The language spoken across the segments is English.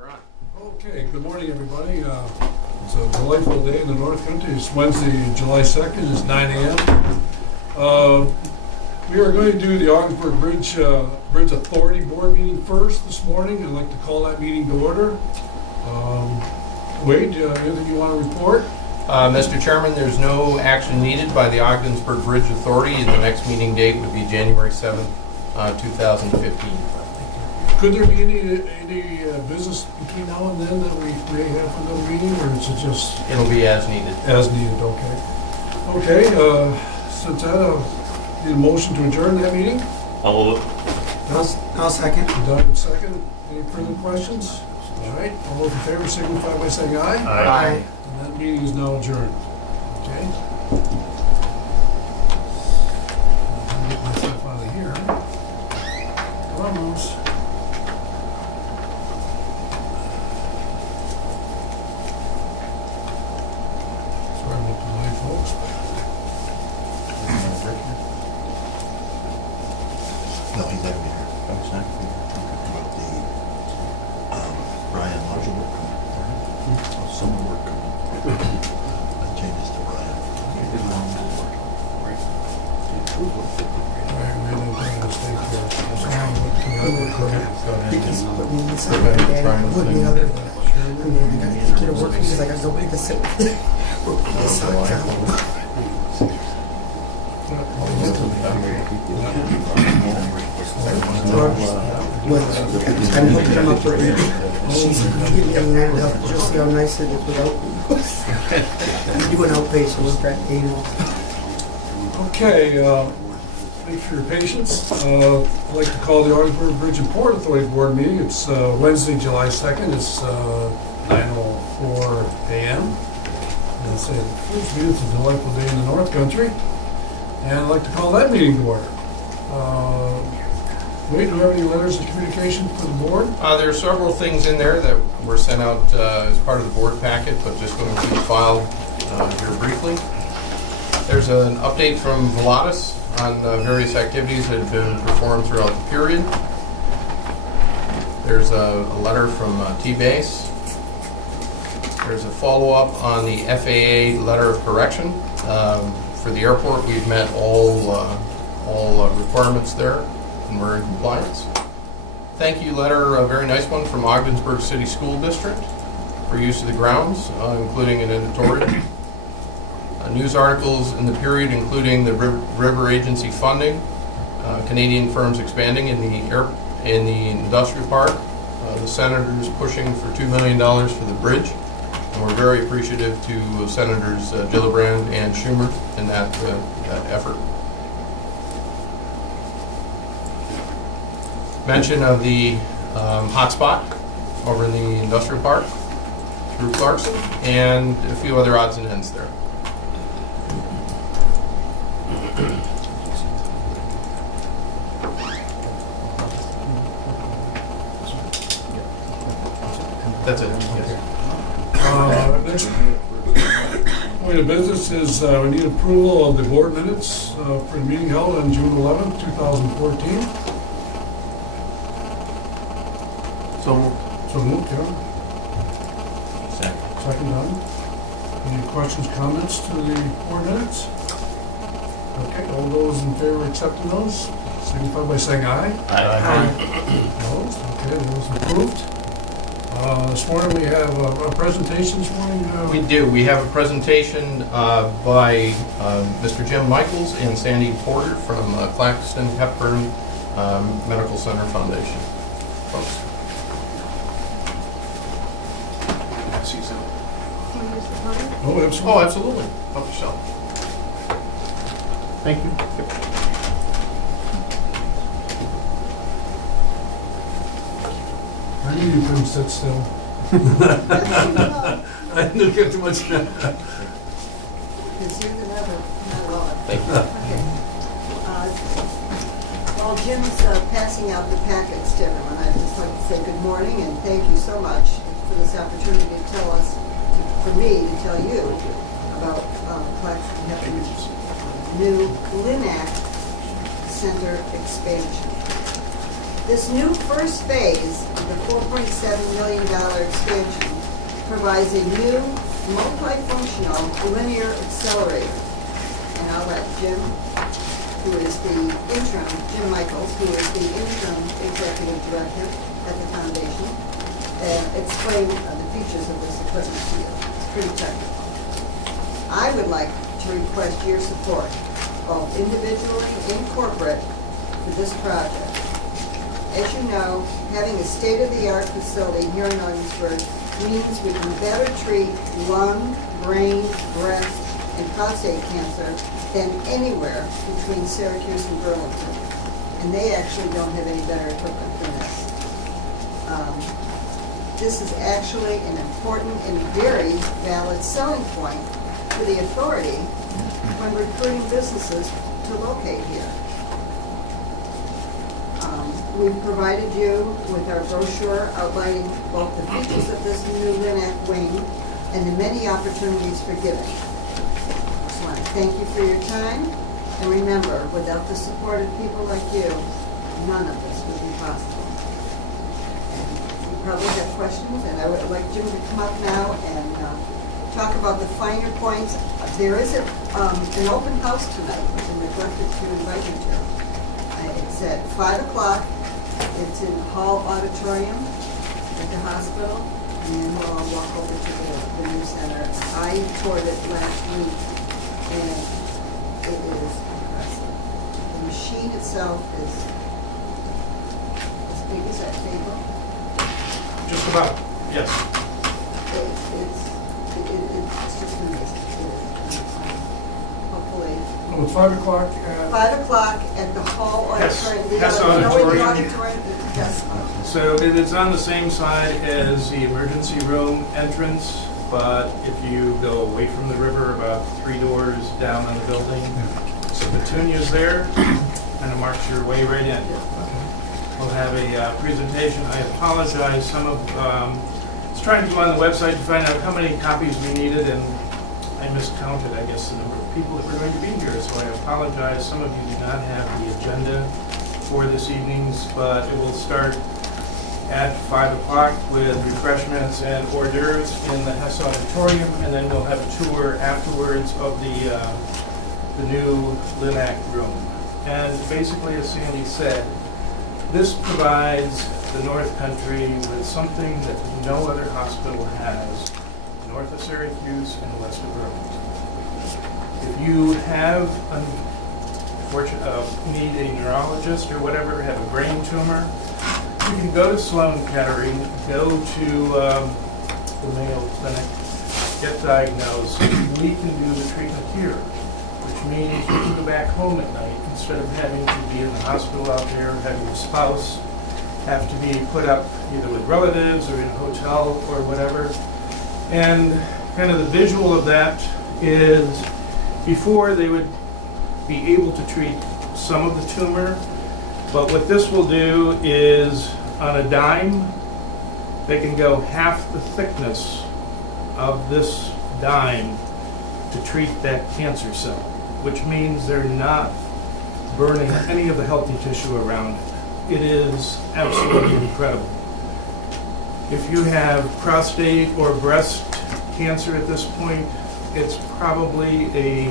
We're on. Okay, good morning, everybody. It's a delightful day in the North Country. It's Wednesday, July 2nd. It's 9 a.m. We are going to do the Ogdensburg Bridge Authority Board meeting first this morning. I'd like to call that meeting to order. Wade, anything you want to report? Mr. Chairman, there's no action needed by the Ogdensburg Bridge Authority, and the next meeting date would be January 7th, 2015. Could there be any business between now and then that we may have for another meeting, or is it just It'll be as needed. as needed? Okay. Okay, since that, need a motion to adjourn that meeting? I'll move it. I'll second. Doug, second. Any further questions? All right, all those in favor signify by saying aye. Aye. And that meeting is now adjourned. Okay? I'll get myself out of here. Come on, Moose. Sorry about the delay, folks. No, he's not gonna be here. Oh, he's not gonna be here. But the, Brian Marshall work. Summer work. That changes to Brian. All right, we're going to take a mistake here. Because put me inside my dad, put me out of there. And then I got to get to work because I got nobody to sit with. We're putting this out down. I'm hooking them up with it. She's getting them lined up. You'll see how nice it is without. I'm doing outpatient with that anal. Okay, thanks for your patience. I'd like to call the Ogdensburg Bridge and Port Authority Board meeting. It's Wednesday, July 2nd. It's 9:04 a.m. And it's a delightful day in the North Country. And I'd like to call that meeting to order. Wade, do you have any letters of communication for the board? There are several things in there that were sent out as part of the board packet, but just going through the file here briefly. There's an update from Volatus on various activities that have been performed throughout the period. There's a letter from T-Base. There's a follow-up on the FAA letter of correction. For the airport, we've met all requirements there, and we're in compliance. Thank you letter, a very nice one from Ogdensburg City School District for use of the grounds, including an editorial. News articles in the period, including the river agency funding, Canadian firms expanding in the industrial park, the senators pushing for $2 million for the bridge, and we're very appreciative to Senators Gillibrand and Schumer in that effort. Mention of the hotspot over in the industrial park through Clarkson, and a few other odds and ends there. That's it. Yes. Next point of business is we need approval of the board minutes for the meeting held on June 11th, 2014. So moved. So moved, Kevin. Second. Second done. Any questions, comments to the board minutes? Okay, all those in favor of accepting those, signify by saying aye. Opposed? Okay, those approved. This morning we have a presentation this morning. We do. We have a presentation by Mr. Jim Michaels and Sandy Porter from Claxton Hepburn Medical Center Foundation. Folks. Oh, absolutely. Oh, absolutely. Help yourself. Thank you. I knew you couldn't sit still. I didn't get too much. Because you never love it. Thank you. Okay. While Jim's passing out the packets to everyone, I'd just like to say good morning and thank you so much for this opportunity to tell us, for me to tell you about Claxton Hepburn's new LINAC Center expansion. This new first phase the $4.7 million expansion provides a new multifunctional linear accelerator. And I'll let Jim, who is the interim, Jim Michaels, who is the interim executive director at the foundation, explain the features of this equipment to you. It's pretty technical. I would like to request your support, both individually and corporate, for this project. As you know, having a state-of-the-art facility here in Ogdensburg means we can better treat lung, brain, breast, and prostate cancer than anywhere between Syracuse and Burlington. And they actually don't have any better equipment than this. This is actually an important and very valid selling point for the authority when recruiting businesses to locate here. We've provided you with our brochure outlining both the features of this new LINAC wing and the many opportunities for giving. Just want to thank you for your time, and remember, without the support of people like you, none of this would be possible. And you probably have questions, and I would like Jim to come up now and talk about the finer points. There is an open house tonight, which I neglected to invite you to. It's at 5 o'clock. It's in Hall Auditorium at the hospital, and then we'll all walk over to the new center. I toured it last week, and it is impressive. The machine itself is as big as that table. Just about, yes. It's just amazing. It is. Hopefully. Oh, it's 5 o'clock. 5 o'clock at the Hall Hess- Auditorium. Hess You know where the Auditorium. auditorium is? Yes. So it's on the same side as the emergency room entrance, but if you go away from the river about 3 doors down on the building, so Petunia's there, and it marks your way right in. We'll have a presentation. I apologize, some of, I was trying to go on the website to find out how many copies we needed, and I miscounted, I guess, the number of people that were going to be here, so I apologize. Some of you do not have the agenda for this evening's, but it will start at 5 o'clock with refreshments and hors d'oeuvres in the Hess Auditorium, and then we'll have a tour afterwards of the new LINAC room. And basically, as Sandy said, this provides the North Country with something that no other hospital has north of Syracuse and west of Burlington. If you have need a neurologist or whatever, have a brain tumor, you can go to Sloan Kettering, go to the Mayo Clinic, get diagnosed. We can do the treatment here, which means you can go back home at night instead of having to be in the hospital out there, having your spouse have to be put up either with relatives or in a hotel or whatever. And kind of the visual of that is before they would be able to treat some of the tumor, but what this will do is on a dime, they can go half the thickness of this dime to treat that cancer cell, which means they're not burning any of the healthy tissue around it. It is absolutely incredible. If you have prostate or breast cancer at this point, it's probably a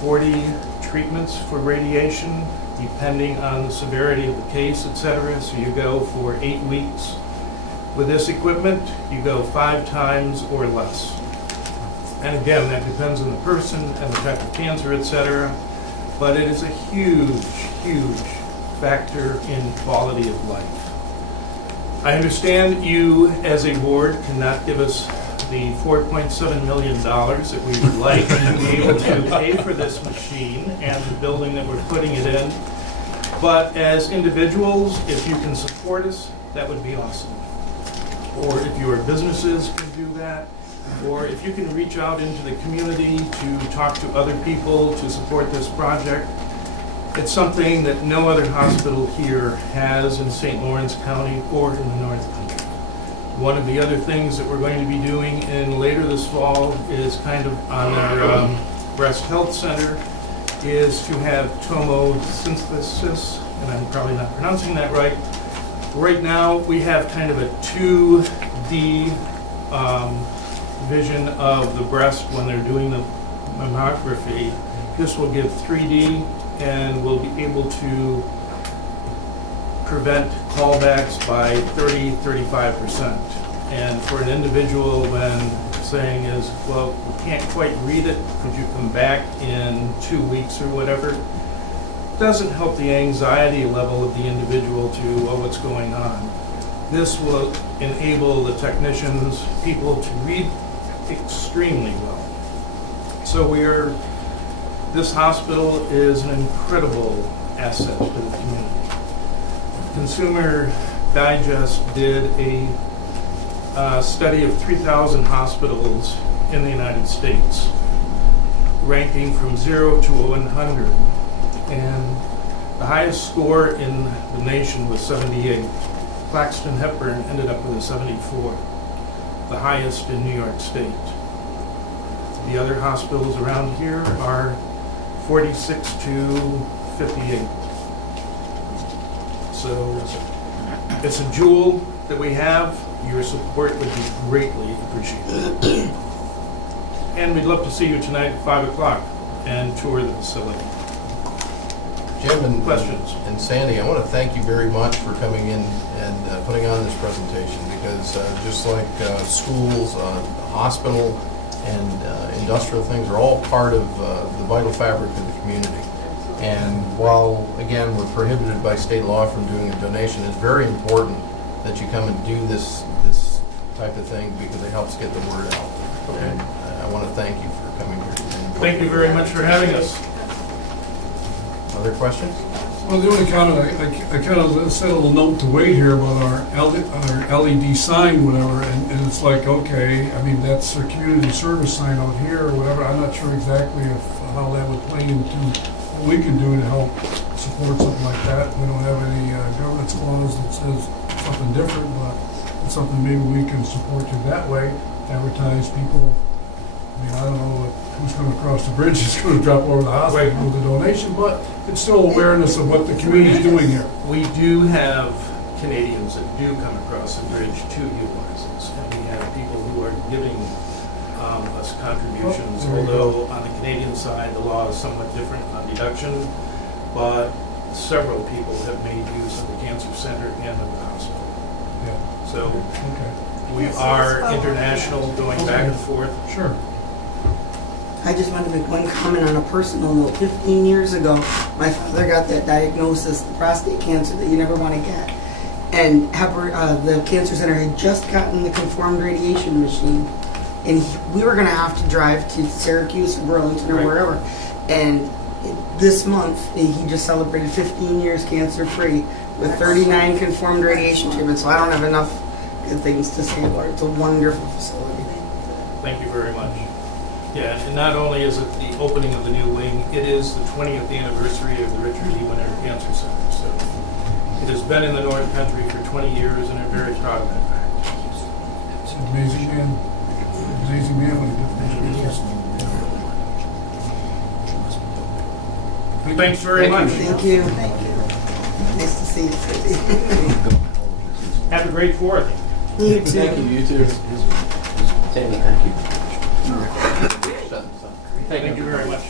40 treatments for radiation, depending on the severity of the case, etc. So you go for 8 weeks. With this equipment, you go 5 times or less. And again, that depends on the person and the type of cancer, etc. But it is a huge, huge factor in quality of life. I understand you, as a board, cannot give us the $4.7 million that we would like to be able to pay for this machine and the building that we're putting it in. But as individuals, if you can support us, that would be awesome. Or if your businesses can do that, or if you can reach out into the community to talk to other people to support this project. It's something that no other hospital here has in St. Lawrence County or in the North Country. One of the other things that we're going to be doing in later this fall is kind of on our breast health center is to have tomosynthesis, and I'm probably not pronouncing that right, Right now, we have kind of a 2D vision of the breast when they're doing the mammography. This will give 3D and we'll be able to prevent callbacks by 35%. And for an individual, when saying is, well, we can't quite read it, could you come back in 2 weeks or whatever, doesn't help the anxiety level of the individual to, well, what's going on. This will enable the technicians, people to read extremely well. So this hospital is an incredible asset to the community. Consumer Digest did a study of 3,000 hospitals in the United States, ranking from 0 to 100. And the highest score in the nation was 78. Claxton Hepburn ended up with a 74, the highest in New York State. The other hospitals around here are 46 to 58. So it's a jewel that we have. Your support would be greatly appreciated. And we'd love to see you tonight at 5 o'clock and tour the facility. Jim and Questions? and Sandy, I want to thank you very much for coming in and putting on this presentation, because just like schools, hospital, and industrial things are all part of the vital fabric of the community. And while, again, we're prohibited by state law from doing a donation, it's very important that you come and do this type of thing, because it helps get the word out. Okay. And I want to thank you for coming here today. Thank you very much for having us. Other questions? Well, the only comment, I kind of said a little note to wait here about our LED sign, whatever, and it's like, okay, I mean, that's a community service sign out here or whatever. I'm not sure exactly how that would play into what we can do to help support something like that. We don't have any governance clause that says something different, but it's something maybe we can support you that way, advertise people. I mean, I don't know who's coming across the bridge is going to drop over the hospital with a donation, but it's still awareness of what the community is doing here. We do have Canadians that do come across the bridge to utilize this, and we have people who are giving us contributions, there you go. although on the Canadian side, the law is somewhat different on deduction, but several people have made use of the Cancer Center and of the hospital. Yeah, So okay, we Yes, are it's international, going back and forth. sure. I just wanted to make one comment on a personal note. 15 years ago, my father got that diagnosis, the prostate cancer that you never want to get. And the Cancer Center had just gotten the conformed radiation machine. And we were going to have to drive to Syracuse or Burlington or Right. wherever. And this month, he just celebrated 15 years cancer-free with 39 conformed radiation treatments. So I don't have enough good things to say about it. It's a wonderful facility. Thank you very much. Yeah, and not only is it the opening of the new wing, it is the 20th anniversary of the Richard E. Winter Cancer Center. So it has been in the North Country for 20 years, and I'm very proud of that fact. It's an amazing man. Amazing man when he did this. Thanks very much. Thank you. Thank you. Nice to see you. Have a great 4th. You too. Thank you, you too. Tammy, thank you. Thank you very much.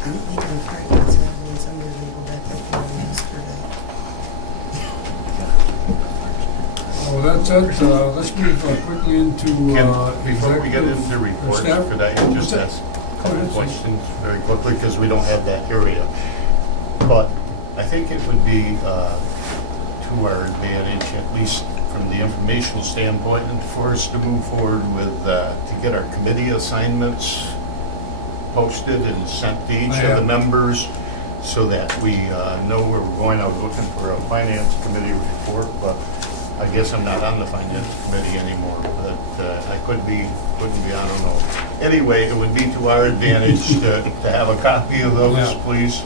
I don't think I'm pregnant, so that means I'm going to go back up there yesterday. Oh, that's it. Let's move quickly into Before we get executive into reports, staff. could I just ask a couple of questions very quickly, because we don't have that area. But I think it would be to our advantage, at least from the informational standpoint, and for us to move forward with, to get our committee assignments posted and sent to each of the members, so that we know where we're going. I was looking for a finance committee report, but I guess I'm not on the finance committee anymore, but I couldn't be, I don't know. Anyway, it would be to our advantage to have a copy of those, Yeah. please.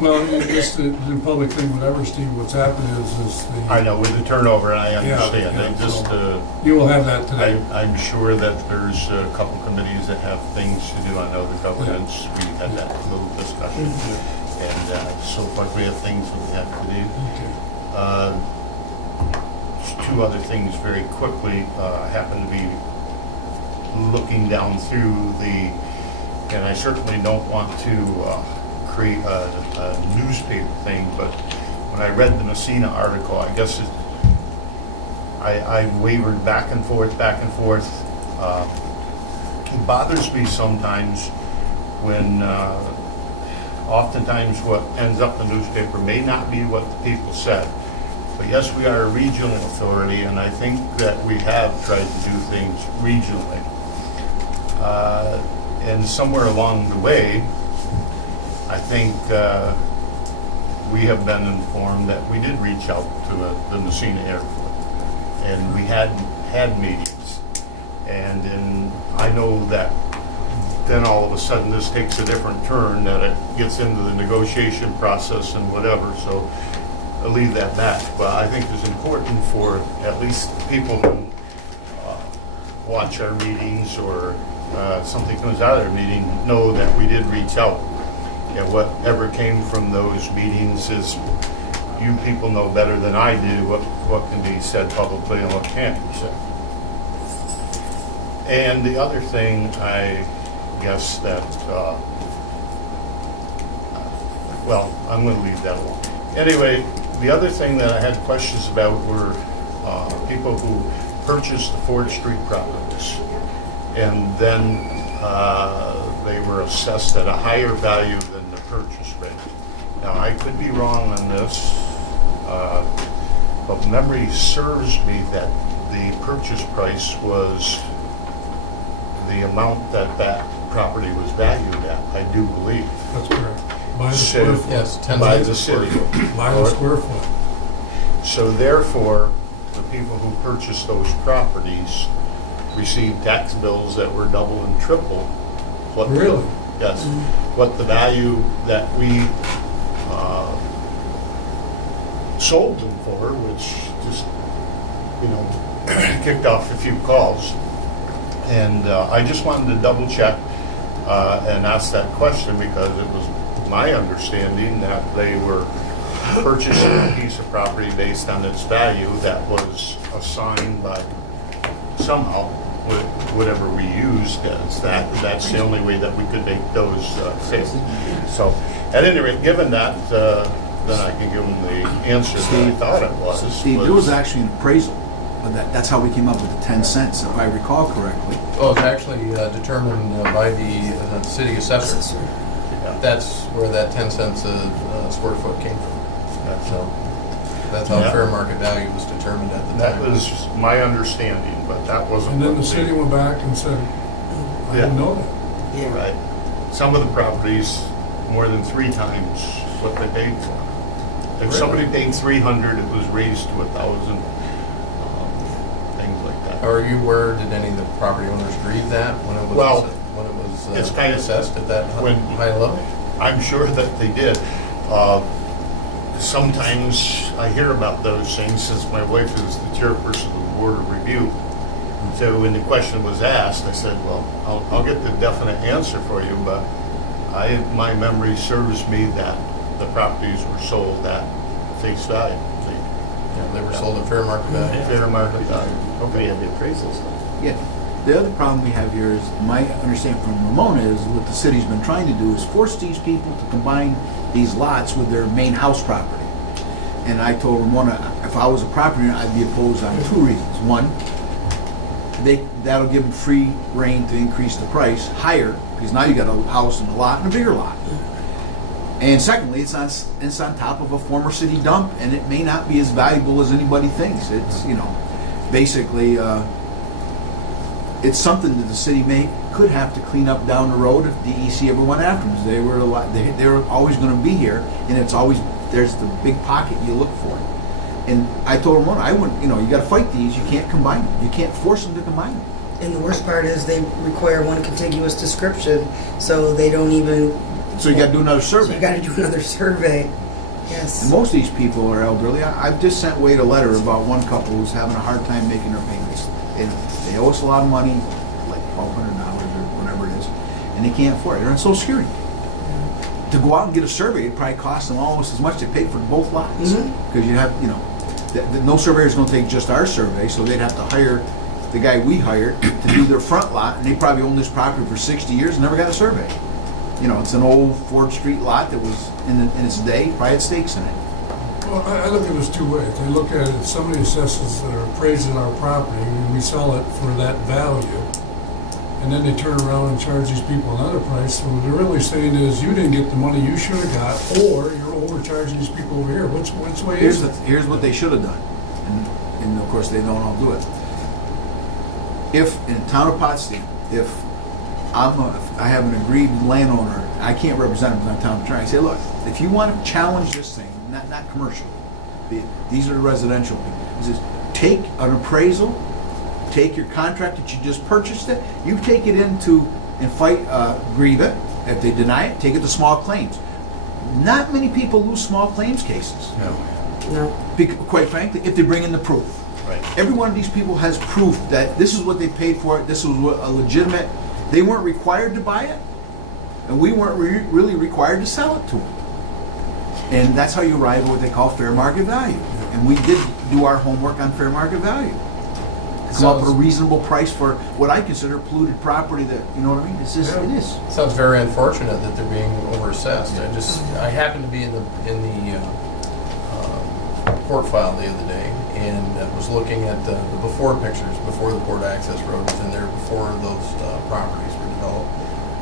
Well, just to do public thing, whatever, Steve, what's happened is I the, know with the turnover, I Yeah, understand. yeah, I just, you will have that today. I'm sure that there's a couple committees that have things to do. I know the governance, we had that little discussion. And so far, we have things that we have to do. Okay. Just two other things very quickly. I happen to be looking down through and I certainly don't want to create a newspaper thing, but when I read the Messina article, I guess I wavered back and forth. It bothers me sometimes when oftentimes what ends up in the newspaper may not be what the people said. But yes, we are a regional authority, and I think that we have tried to do things regionally. And somewhere along the way, I think we have been informed that we did reach out to the Messina Airport, and we had meetings. And I know that then all of a sudden this takes a different turn, that it gets into the negotiation process and whatever, so I'll leave that back. But I think it's important for at least people who watch our meetings or something comes out of their meeting, know that we did reach out. And whatever came from those meetings is, you people know better than I do what can be said publicly and what can't be said. And the other thing, I guess that, well, I'm going to leave that alone. Anyway, the other thing that I had questions about were people who purchased the Ford Street properties, and then they were assessed at a higher value than the purchase rate. Now, I could be wrong on this, but memory serves me that the purchase price was the amount that property was valued at, I do believe. That's correct. By the So- square foot. Yes, 10 By cents the a square city. foot. By the square foot. So therefore, the people who purchased those properties received tax bills that were double and triple. What the- Really? Yes. What the value that we sold them for, which just, kicked off a few calls. And I just wanted to double check and ask that question, because it was my understanding that they were purchasing a piece of property based on its value that was assigned by somehow, whatever we used as that's the only way that we could make those sales. So at any rate, given that, then I can give them the answer that I thought it was. Steve, there was actually an appraisal, but that's how we came up with the 10 cents, if I recall correctly. Well, it's actually determined by the city assessor. That's where that 10 cents a square foot came from. So that's how Yeah. fair market value was determined at the That time. was my understanding, but that wasn't. And then what the city went back and said, I didn't know that. Yeah. Right. Some of the properties, more than 3 times what they paid for. If somebody paid 300, it was raised to 1,000, things like that. Are you aware, did any of the property owners grieve that when it was, Well, when it was it's kind of- assessed at that when- high level? I'm sure that they did. Sometimes I hear about those things, since my wife is the chairperson of the Board of Review. So when the question was asked, I said, well, I'll get the definite answer for you, but my memory serves me that the properties were sold at face value. Yeah, they were sold at fair market value. Fair market value. We Okay. have the appraisals. Yeah. The other problem we have here is, my understanding from Ramona is, what the city's been trying to do is force these people to combine these lots with their main house property. And I told Ramona, if I was a property owner, I'd be opposed on 2 reasons. One, that'll give them free reign to increase the price higher, because now you got a house and a lot and a bigger lot. And secondly, it's on top of a former city dump, and it may not be as valuable as anybody thinks. It's, basically, it's something that the city could have to clean up down the road if DEC ever went after them. They were always going to be here, and there's the big pocket you look for. And I told Ramona, I wouldn't, you got to fight these. You can't combine them. You can't force them to combine them. And the worst part is they require one contiguous description, so they don't even So you gotta do another So you survey. gotta do another survey. And Yes. most of these people are elderly. I've just sent Wade a letter about one couple who's having a hard time making their payments. And they owe us a lot of money, like $1,200 or whatever it is, and they can't afford it. They're on Social Security. To go out and get a survey, it probably costs them almost as much they paid for both lots. Mhm. Because you have, no surveyor's gonna take just our survey, so they'd have to hire the guy we hired to do their front lot, and they probably owned this property for 60 years and never got a survey. It's an old Ford Street lot that was in its day, probably had stakes in it. Well, I look at this two ways. I look at it, if somebody assesses or appraises our property, and we sell it for that value, and then they turn around and charge these people another price, so what they're really saying is, you didn't get the money you should have got, or you're overcharging these people over here. Which way is it? Here's what they should have done, and of course they don't all do it. If in the town of Potsdam, if I have an aggrieved landowner, I can't represent him because I'm town attorney. I say, look, if you want to challenge this thing, not commercial, these are the residential people. He says, take an appraisal, take your contract that you just purchased it, you take it into and fight, grieve it. If they deny it, take it to small claims. Not many people lose small claims cases. No. Quite frankly, if they bring in the proof. Right. Every one of these people has proof that this is what they paid for it, this was a legitimate, they weren't required to buy it, and we weren't really required to sell it to them. And that's how you arrive at what they call fair market value. And we did do our homework on fair market value. Come up with a reasonable price for what I consider polluted property that, you know what I mean? It's just, it is. Sounds very unfortunate that they're being overassessed. I happened to be in the court file the other day and was looking at the before pictures, before the port access road was in there, before those properties were developed.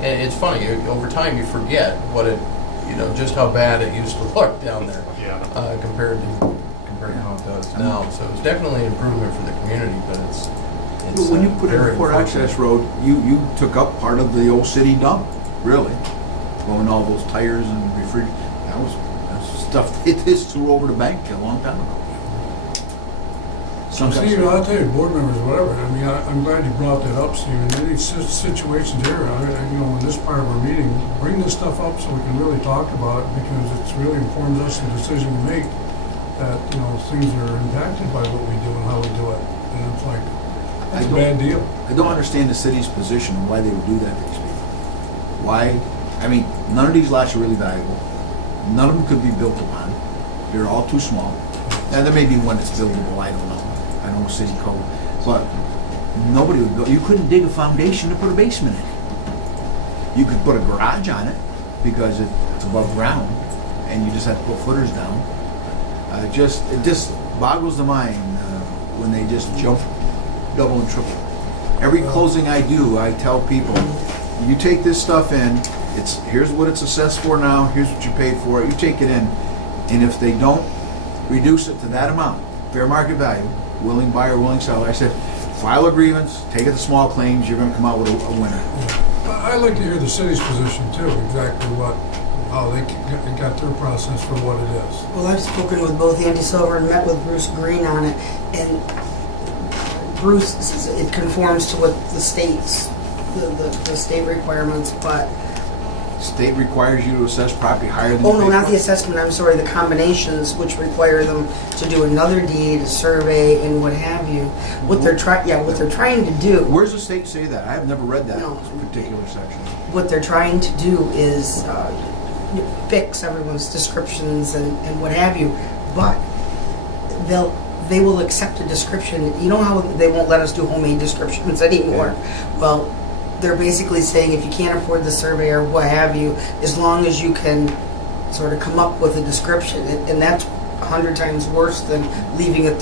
And it's funny, over time you forget what it, just how bad it used to look down there Yeah. compared to how it does now. So it's definitely an improvement for the community, but it's When you put in very the port unfortunate. access road, you took up part of the old city dump, really. Blowing all those tires and refrigerator, that's stuff they just threw over the bank a long time ago. Sometimes- Steve, I'll tell you, board members, whatever, I mean, I'm glad you brought that up, Steve, and any situations here, in this part of our meeting, bring this stuff up so we can really talk about it, because it's really informs us the decision to make, that, things are impacted by what we do and how we do it, and it's like, that's a bad deal. I don't understand the city's position and why they would do that to these people. Why? None of these lots are really valuable. None of them could be built upon. They're all too small. Now, there may be one that's buildable, I don't know. I don't know city code. But nobody would build, you couldn't dig a foundation to put a basement in. You could put a garage on it because it's above ground and you just have to put footers down. It just boggles the mind when they just jump double and triple. Every closing I do, I tell people, you take this stuff in, here's what it's assessed for now, here's what you paid for it, you take it in, and if they don't reduce it to that amount, fair market value, willing buyer, willing seller, I said, file a grievance, take it to small claims, you're gonna come out with a winner. I'd like to hear the city's position too, exactly how they got their process for what it is. Well, I've spoken with both Andy Silver and met with Bruce Green on it, and Bruce says it conforms to what the states, the state requirements, but, State requires you to assess property higher than. oh you no, paid not for. the assessment, I'm sorry, the combinations, which require them to do another deed, a survey, and what have you. What they're trying to do. Where's the state say that? I have never read that No. particular section. What they're trying to do is fix everyone's descriptions and what have you, but they will accept a description. You know how they won't let us do homemade descriptions anymore? Well, they're basically saying if you can't afford the survey or what have you, as long as you can sort of come up with a description, and that's 100 times worse than leaving it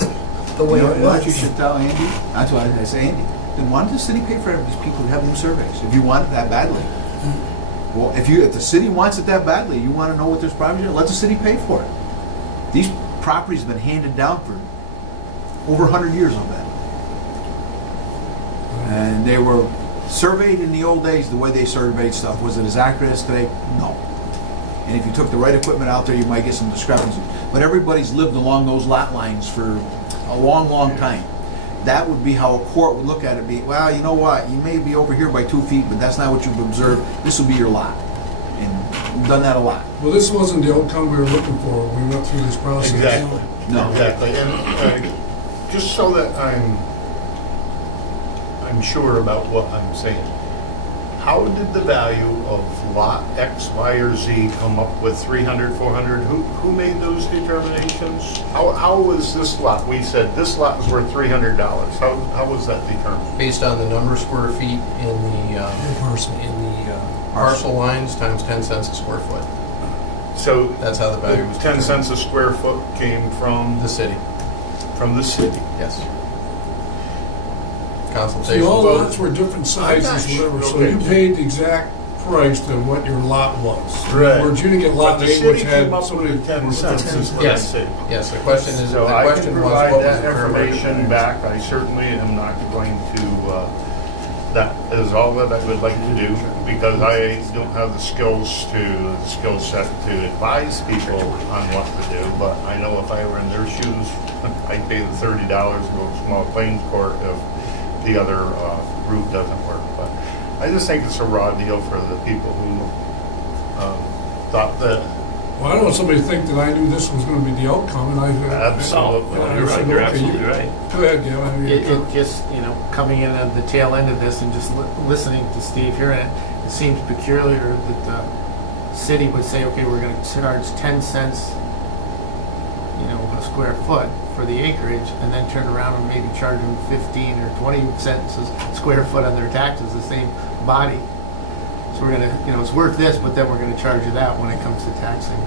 the way it You know what you was. should tell Andy? That's why I say, Andy, then why don't the city pay for these people to have them surveys, if you want it that badly? Well, if the city wants it that badly, you want to know what this property is, let the city pay for it. These properties have been handed down for over 100 years on that. And they were surveyed in the old days the way they surveyed stuff. Was it as accurate as today? No. And if you took the right equipment out there, you might get some discrepancies. But everybody's lived along those lot lines for a long, long time. That would be how a court would look at it, well, you know what, you may be over here by 2 feet, but that's not what you've observed. This will be your lot. And We've done that a lot. Well, this wasn't the outcome we were looking for when we went through this process. Exactly. No. Exactly, and just so that I'm sure about what I'm saying, how did the value of lot X, Y, or Z come up with 300, 400? Who made those determinations? How was this lot, we said this lot was worth $300. How was that determined? Based on the number of square feet in the parcel lines times 10 cents a square foot. So That's how the value was 10 determined. cents a square foot came from The city, the city. yes. See, Consultation. all lots were different sizes, whatever, so Okay. you paid the exact price to what your lot was. Right. Or you didn't get But lot the A, which city had came up so many. with 10 cents is what I'm Yes, saying. yes, the question is, the So I can question was provide what was that the fair market information value? back. I certainly am not going to, that is all that I would like to do, because I don't have the skill set to advise people on what to do, but I know if I were in their shoes, I'd pay the $30 to go to small claims court if the other route doesn't work. But I just think it's a raw deal for the people who thought that. Well, I don't want somebody to think that I knew this was gonna be the outcome, and I. Absolutely. I You're said, right, you're okay, absolutely you- right. Go ahead, Gavin. I mean, It just, coming in at the tail end of this and just listening to Steve hearing it, it seems peculiar that the city would say, okay, we're gonna charge 10 cents, a square foot for the acreage, and then turn around and maybe charge them 15 or 20 cents a square foot on their taxes, the same body. So we're gonna, it's worth this, but then we're gonna charge you that when it comes to taxing.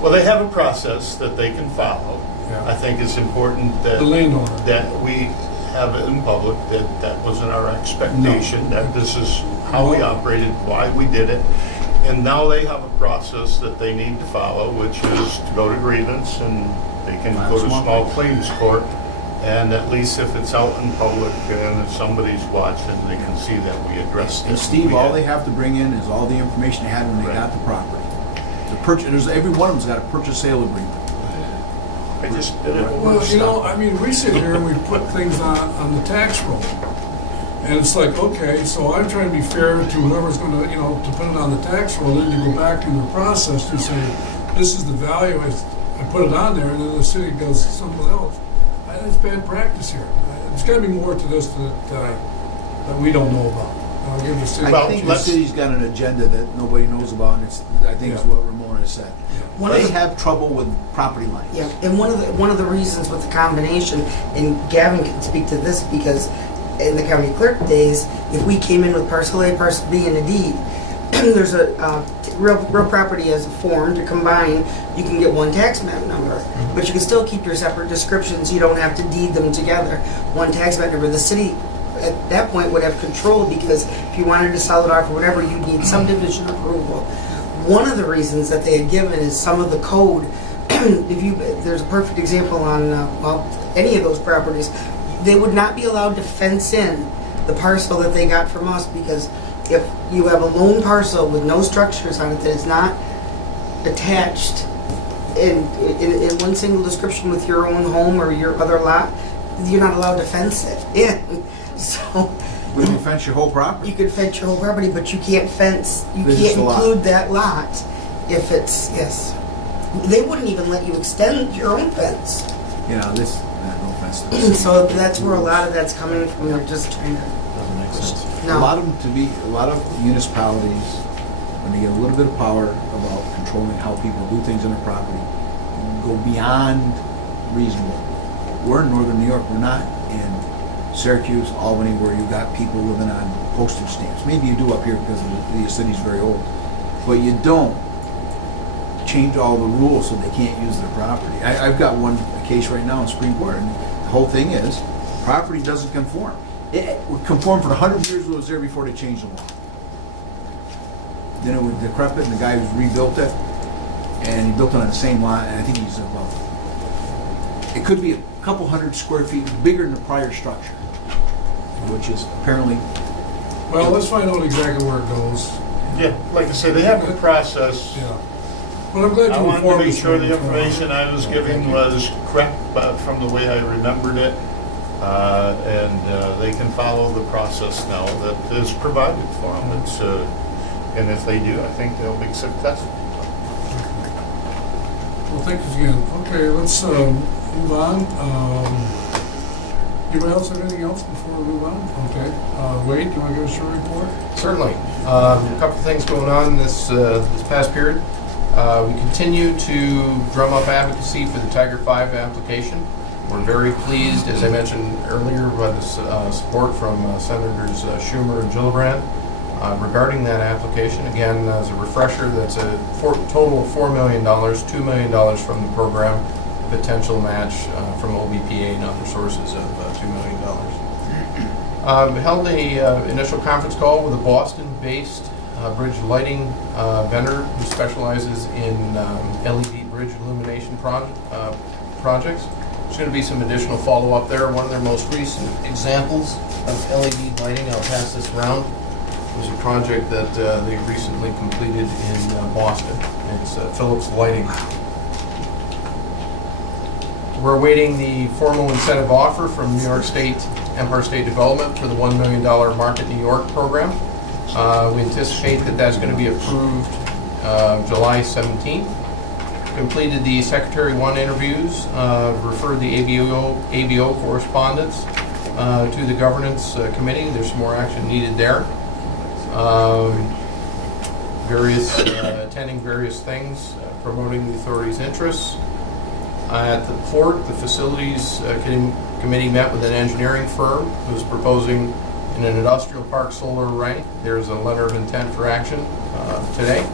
Well, they have a process that they can follow. Yeah. I think it's important The landowner. that we have it in public, that wasn't our expectation, that this is how we No. operated, why we did it. And now they have a process that they need to follow, which is to go to grievance, and they can go to small claims court. And at least if it's out in public and if somebody's watching, they can see that we addressed it. And Steve, We all had- they have to bring in is all the information they had when they Right. got the property. Every one of them's got a purchase sale agreement. I just did it over Well, the I mean, we sit here and we put things on the tax roll. And it's like, okay, so I'm trying to be fair to whoever's gonna, to put it on the tax roll, then you go back in the process to say, this is the value, I put it on there, and then the city does something else. That's bad practice here. There's gotta be more to this that we don't know about. I'll give the city. I Well, think the let's- city's got an agenda that nobody knows about, and I think it's Yeah. what Ramona said. One of They the- have trouble with property lines. Yeah, and one of the reasons with the combination, and Gavin can speak to this because in the county clerk days, if we came in with parcel A, parcel B, and a deed, there's a real property as a form to combine. You can get one tax map number, but you can still keep your separate descriptions. You don't have to deed them together. One tax map number. The city at that point would have control because if you wanted to sell it off or whatever, you'd need subdivision approval. One of the reasons that they had given is some of the code. There's a perfect example on any of those properties. They would not be allowed to fence in the parcel that they got from us because if you have a lone parcel with no structures on it that is not attached in one single description with your own home or your other lot, you're not allowed to fence it in. So We can fence your whole property. you could fence your whole property, but you can't fence, you This is can't the lot. include that lot if it's, yes. They wouldn't even let you extend your own fence. No offense to the city. So that's where a lot of that's coming from. They're just trying to, Doesn't make sense. A lot of municipalities, when they get a little bit of power about controlling how people do things on their property, go beyond reasonable. We're in northern New York. We're not in Syracuse, Albany, where you got people living on postage stamps. Maybe you do up here because the city's very old, but you don't change all the rules so they can't use their property. I've got a case right now in Supreme Court, and the whole thing is property doesn't conform. It would conform for the 100 years it was there before they changed the law. Then it would decrepit, and the guy rebuilt it, and he built it on the same lot, and I think he's about, it could be a couple hundred square feet bigger than the prior structure, which is apparently, Well, let's find out exactly where it goes. Yeah, like I said, they have a process. Yeah. Well, I'm glad I you wanted to informed make us. sure the about it. information I was giving was correct from the way I remembered it. And they can follow the process now that is provided for them. It's And if they do, I think they'll be successful. Well, thank you again. Okay, let's move on. Anybody else have anything else before we move on? Okay. Wade, do you want to give us your report? Certainly. A couple of things going on this past period. We continue to drum up advocacy for the Tiger 5 application. We're very pleased, as I mentioned earlier, by the support from Senators Schumer and Gillibrand regarding that application. Again, as a refresher, that's a total of $4 million, $2 million from the program, potential match from OBPA and other sources of $2 million. Held a initial conference call with a Boston-based bridge lighting vendor who specializes in LED bridge illumination projects. There's going to be some additional follow-up there. One of their most recent examples of LED lighting, I'll pass this around, was a project that they recently completed in Boston. It's Philips Lighting. We're awaiting the formal incentive offer from New York State, Empire State Development for the $1 million Market New York program. We anticipate that that's going to be approved July 17th. Completed the Secretary 1 interviews, referred the ABO correspondence to the Governance Committee. There's some more action needed there. Attending various things, promoting the authority's interests. At the port, the Facilities Committee met with an engineering firm who's proposing in an industrial park solar array. There's a letter of intent for action today.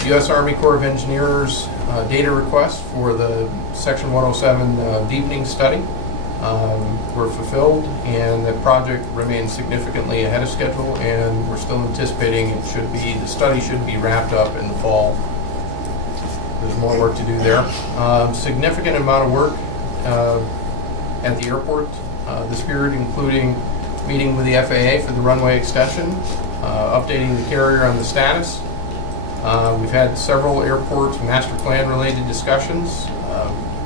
The U.S. Army Corps of Engineers data request for the Section 107 deepening study were fulfilled, and the project remains significantly ahead of schedule, and we're still anticipating the study should be wrapped up in the fall. There's more work to do there. Significant amount of work at the airport this period, including meeting with the FAA for the runway extension, updating the carrier on the status. We've had several airport master plan related discussions,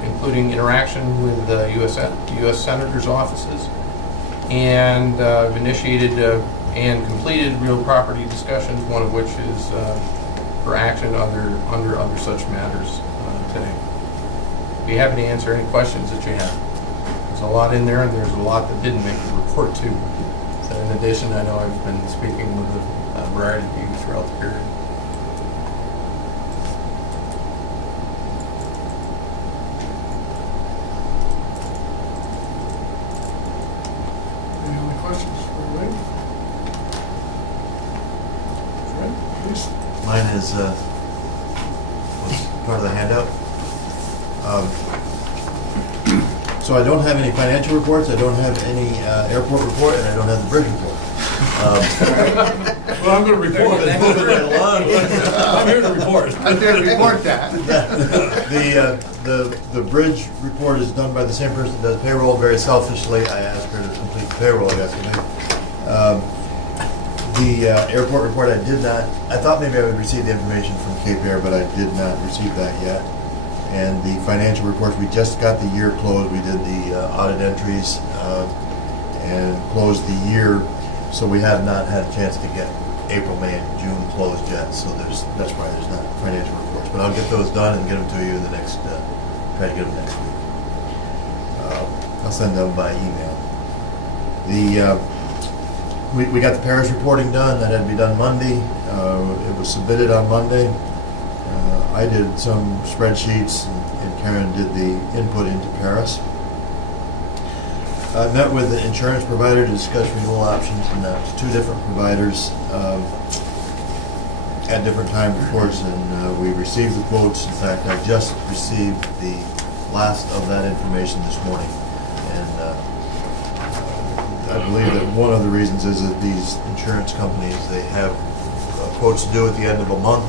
including interaction with the U.S. Senators' offices, and initiated and completed real property discussions, one of which is for action under other such matters today. Be happy to answer any questions that you have. There's a lot in there, and there's a lot that didn't make the report too. So in addition, I know I've been speaking with a variety of you throughout the period. Any other questions for Wade? Fred, please. Mine is was part of the handout. So I don't have any financial reports, I don't have any airport report, and I don't have the bridge report. Well, I'm going to report it. Moving right along. I'm here to report. I'm there to report that. The bridge report is done by the same person that does payroll. Very selfishly, I asked her to complete the payroll yesterday. The airport report, I did not, I thought maybe I would receive the information from Cape Air, but I did not receive that yet. And the financial reports, we just got the year closed. We did the audit entries and closed the year, so we have not had a chance to get April, May, and June closed yet. So that's why there's not financial reports. But I'll get those done and get them to you in the next, try to get them next week. I'll send them by email. We got the parish reporting done. That had to be done Monday. It was submitted on Monday. I did some spreadsheets, and Karen did the input into Paris. I met with the insurance provider to discuss renewal options, and that was 2 different providers at different time reports, and we received the quotes. In fact, I just received the last of that information this morning, and I believe that one of the reasons is that these insurance companies, they have quotes due at the end of a month.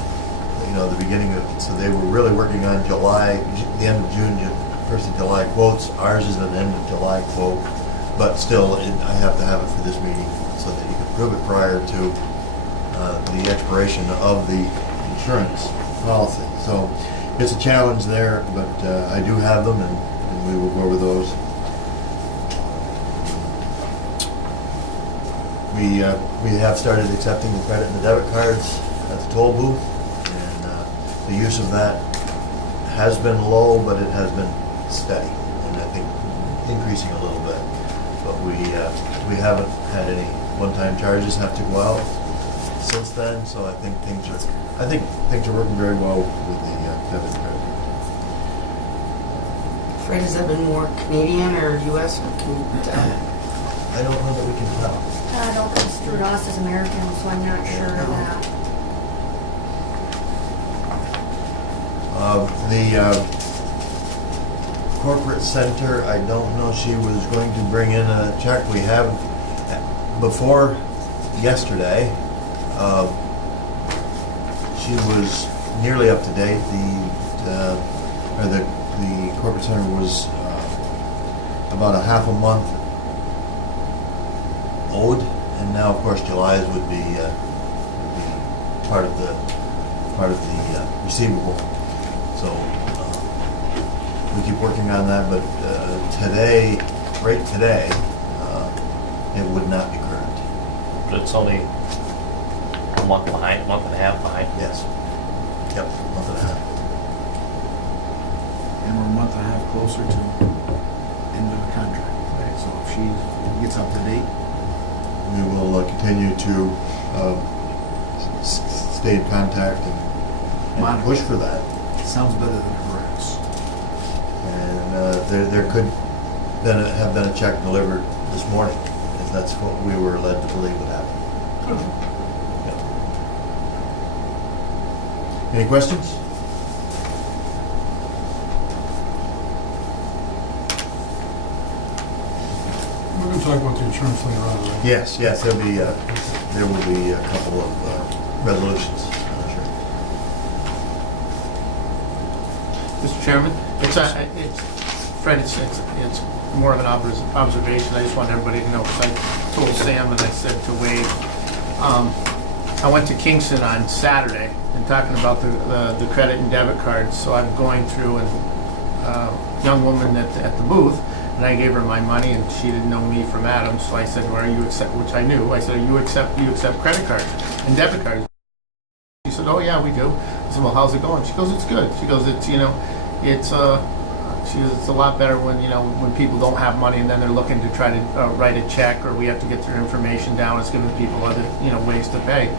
The beginning of, so they were really working on July, the end of June, 1st of July quotes. Ours is an end of July quote, but still, I have to have it for this meeting so that you can prove it prior to the expiration of the insurance policy. So it's a challenge there, but I do have them, and we will go over those. We have started accepting the credit and the debit cards at the toll booth, and the use of that has been low, but it has been steady, and I think increasing a little bit. But we haven't had any one-time charges have to go out since then, so I think things are working very well with the debit and credit. Fred, has that been more Canadian or US or Canadian? I don't know that we can tell. It all comes through to us as Americans, so I'm not sure of that. The corporate center, I don't know, she was going to bring in a check. We have, before yesterday, she was nearly up to date. The corporate center was about a half a month owed, and now, of course, July's would be part of the receivable. So we keep working on that, but today, right today, it would not be current. But it's only a month behind, month and a half behind. Yes. Yep, month and a half. And we're a month and a half closer to end of the contract. So if she gets up to date, We will continue to stay in contact and Monitor. push for that. sounds better than harass. And there could then have been a check delivered this morning, if that's what we were led to believe would happen. Yeah. Any questions? We're going to talk about the insurance later on, right? Yes, there will be a couple of resolutions. Mr. Chairman, Fred, it's more of an observation. I just want everybody to know, because I told Sam and I said to Wade, I went to Kingston on Saturday and talking about the credit and debit cards. So I'm going through and young woman at the booth, and I gave her my money, and she didn't know me from Adam. So I said, "Well, are you accept?" Which I knew. I said, "You accept credit cards and debit cards?" She said, "Oh yeah, we do." I said, "Well, how's it going?" She goes, "It's good." She goes, "It's it's a lot better when when people don't have money and then they're looking to try to write a check, or we have to get their information down. It's giving people other ways to pay."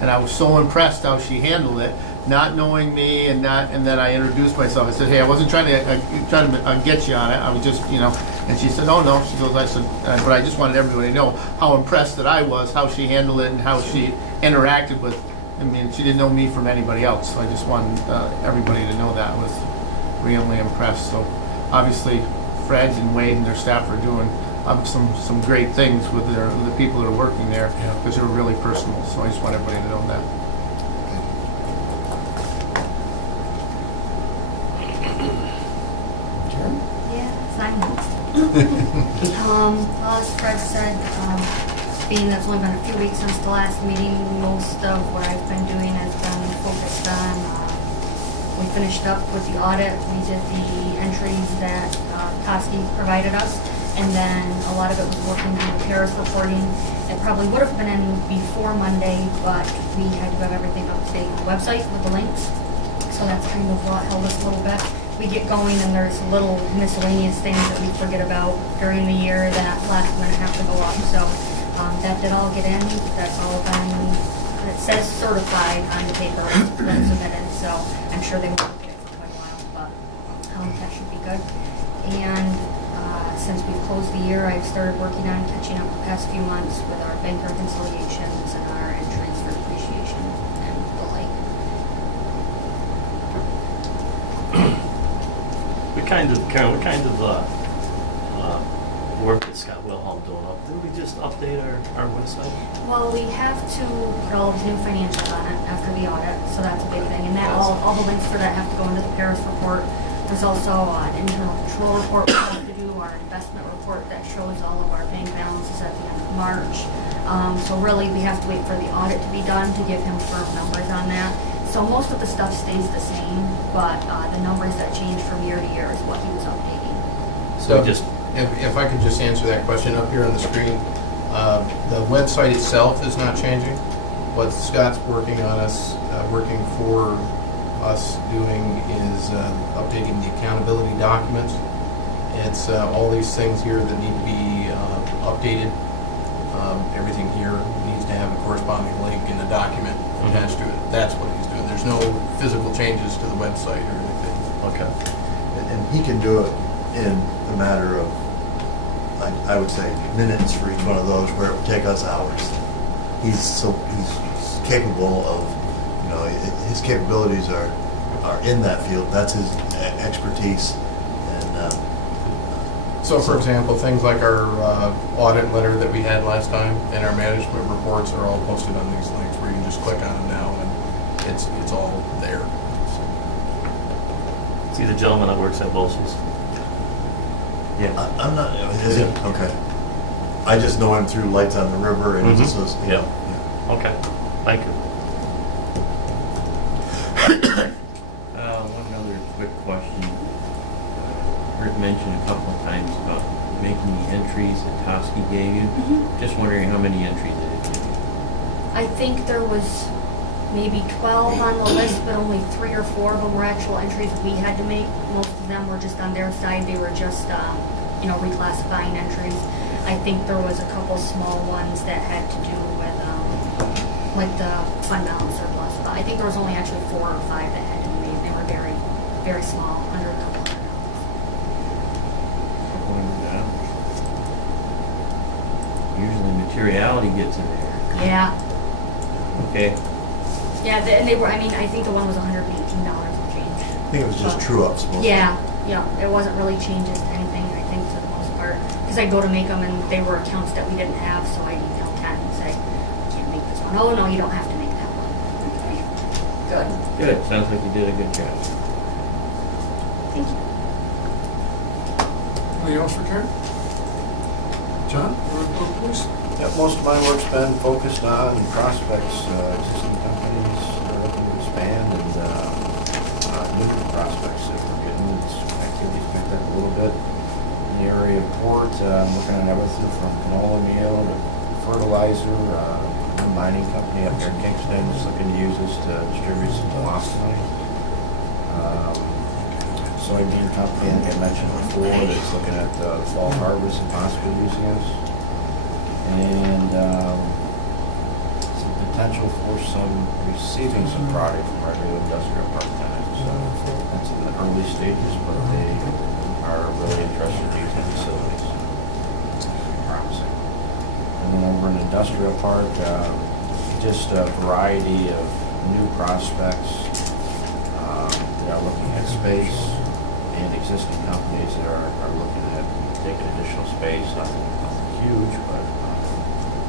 And I was so impressed how she handled it, not knowing me, and then I introduced myself. I said, "Hey, I wasn't trying to get you on it. I was just And she said, "Oh no." She goes, "I said, but I just wanted everybody to know how impressed that I was, how she handled it, and how she interacted with. I mean, she didn't know me from anybody else. So I just wanted everybody to know that I was really impressed." So obviously, Fred and Wade and their staff are doing some great things with the people that are working there, because they're really personal. So I just want everybody to know that. Yeah, sign notes. As Fred said, being that it's only been a few weeks since the last meeting, most of what I've been doing has been focused on, we finished up with the audit, we did the entries that Koski provided us, and then a lot of it was working through the Paris reporting. It probably would have been in before Monday, but we had to have everything up to date on the website with the links, so that's kind of what held us a little bit. We get going and there's little miscellaneous things that we forget about during the year that last minute have to go up. So that did all get in. That's all been, it says certified on the paper, it's been submitted. So I'm sure they won't get it for quite a while, but that should be good. And since we've closed the year, I've started working on catching up the past few months with our bank reconciliations and our entries for depreciation and the like. Karen, what kind of work is Scott Wilhelm doing up? Did we just update our website? Well, we have to put all of the new financials on it after the audit, so that's a big thing. And that all the links for that have to go into the Paris report. There's also an internal control report we have to do, our investment report that shows all of our bank balances at the end of March. So really, we have to wait for the audit to be done to give him firm numbers on that. So most of the stuff stays the same, but the numbers that change from year to year is what he was updating. So we just if I could just answer that question up here on the screen. The website itself is not changing. What Scott's working on working for us doing is updating the accountability documents. It's all these things here that need to be updated. Everything here needs to have a corresponding link in the document attached to it. That's what he's doing. There's no physical changes to the website or anything. Okay. And he can do it in a matter of, I would say, minutes for each one of those, where it would take us hours. He's capable of, his capabilities are in that field. That's his expertise. And So, for example, things like our audit letter that we had last time and our management reports are all posted on these links where you can just click on them now and it's all there. See the gentleman that works at Wilson's? Yeah. I'm not, is it? Okay. I just know him through Lights on the River, and he just says, Yeah. Okay, thank you. One other quick question. Heard mentioned a couple of times about making the entries that Toski gave you. Just wondering how many entries it is. I think there was maybe 12 on the list, but only 3 or 4 of them were actual entries we had to make. Most of them were just on their side. They were just, reclassifying entries. I think there was a couple small ones that had to do with, like the fund balance surplus. But I think there was only actually 4 or 5 that had to be made. They were very, very small, under a couple $100. Usually materiality gets in there. Yeah. Okay. Yeah, and they were, I think the one was $118 and change. I think it was just true ups mostly. Yeah, it wasn't really changes to anything, I think, for the most part. Because I go to make them and they were accounts that we didn't have, so I'd email Ken and say, I can't make this one. Oh, no, you don't have to make that one. Good. Good. Sounds like you did a good job. Thank you. Anything else for Karen? John, your report, please. Yeah, most of my work's been focused on prospects, existing companies that are looking to expand, and new prospects that we're getting. Activity's picked up a little bit in the area of port. I'm looking at everything from canola meal to fertilizer. A mining company up here in Kingston is looking to use this to distribute some philosophy. Soybean company, like I mentioned before, that's looking at the fall harvest and possibly using us. And some potential for receiving some product from our new industrial park tenants. So that's in the early stages, but they are really interested in using facilities. Promising. And then over in industrial park, just a variety of new prospects that are looking at space, and existing companies that are looking at taking additional space, nothing huge, but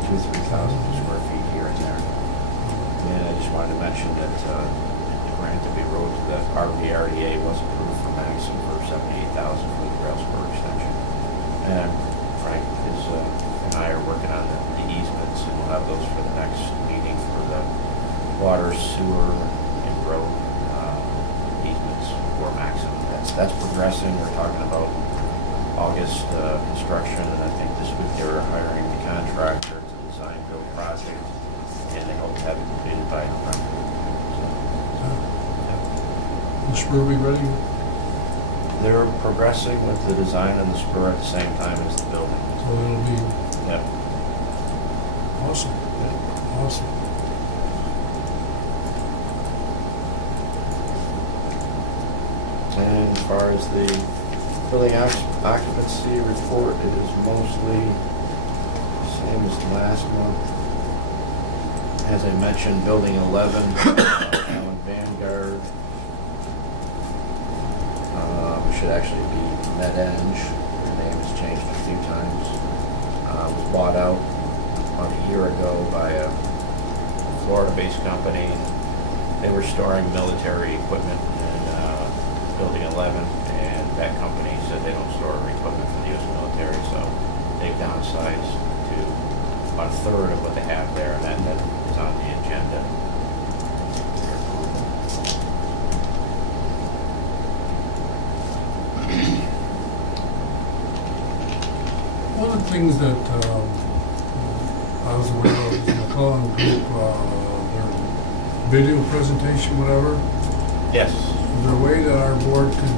2,000 to 3,000 square feet here and there. And I just wanted to mention that the grant that we wrote to the RVRDA was approved for Maxim for $78,000 for the rail spur extension. And Frank and I are working on the easements, and we'll have those for the next meeting for the water, sewer, and road easements for Maxim. That's progressing. We're talking about August construction, and I think this week they were hiring the contractor to design build project, and they hope to have it completed by November. The spur will be ready. They're progressing with the design of the spur at the same time as the building. So it'll be Yep. awesome. Awesome. And as far as the building occupancy report, it is mostly same as last month. As I mentioned, building 11, Allen Vanguard, should actually be NetEng. Their name has changed a few times. Was bought out about a year ago by a Florida-based company. They were storing military equipment in Building 11, and that company said they don't store equipment for the U.S. military, so they've downsized to about a third of what they have there, and that is on the agenda. One of the things that I was aware of the McClellan Group, their video presentation, whatever. Yes. Is there a way that our board could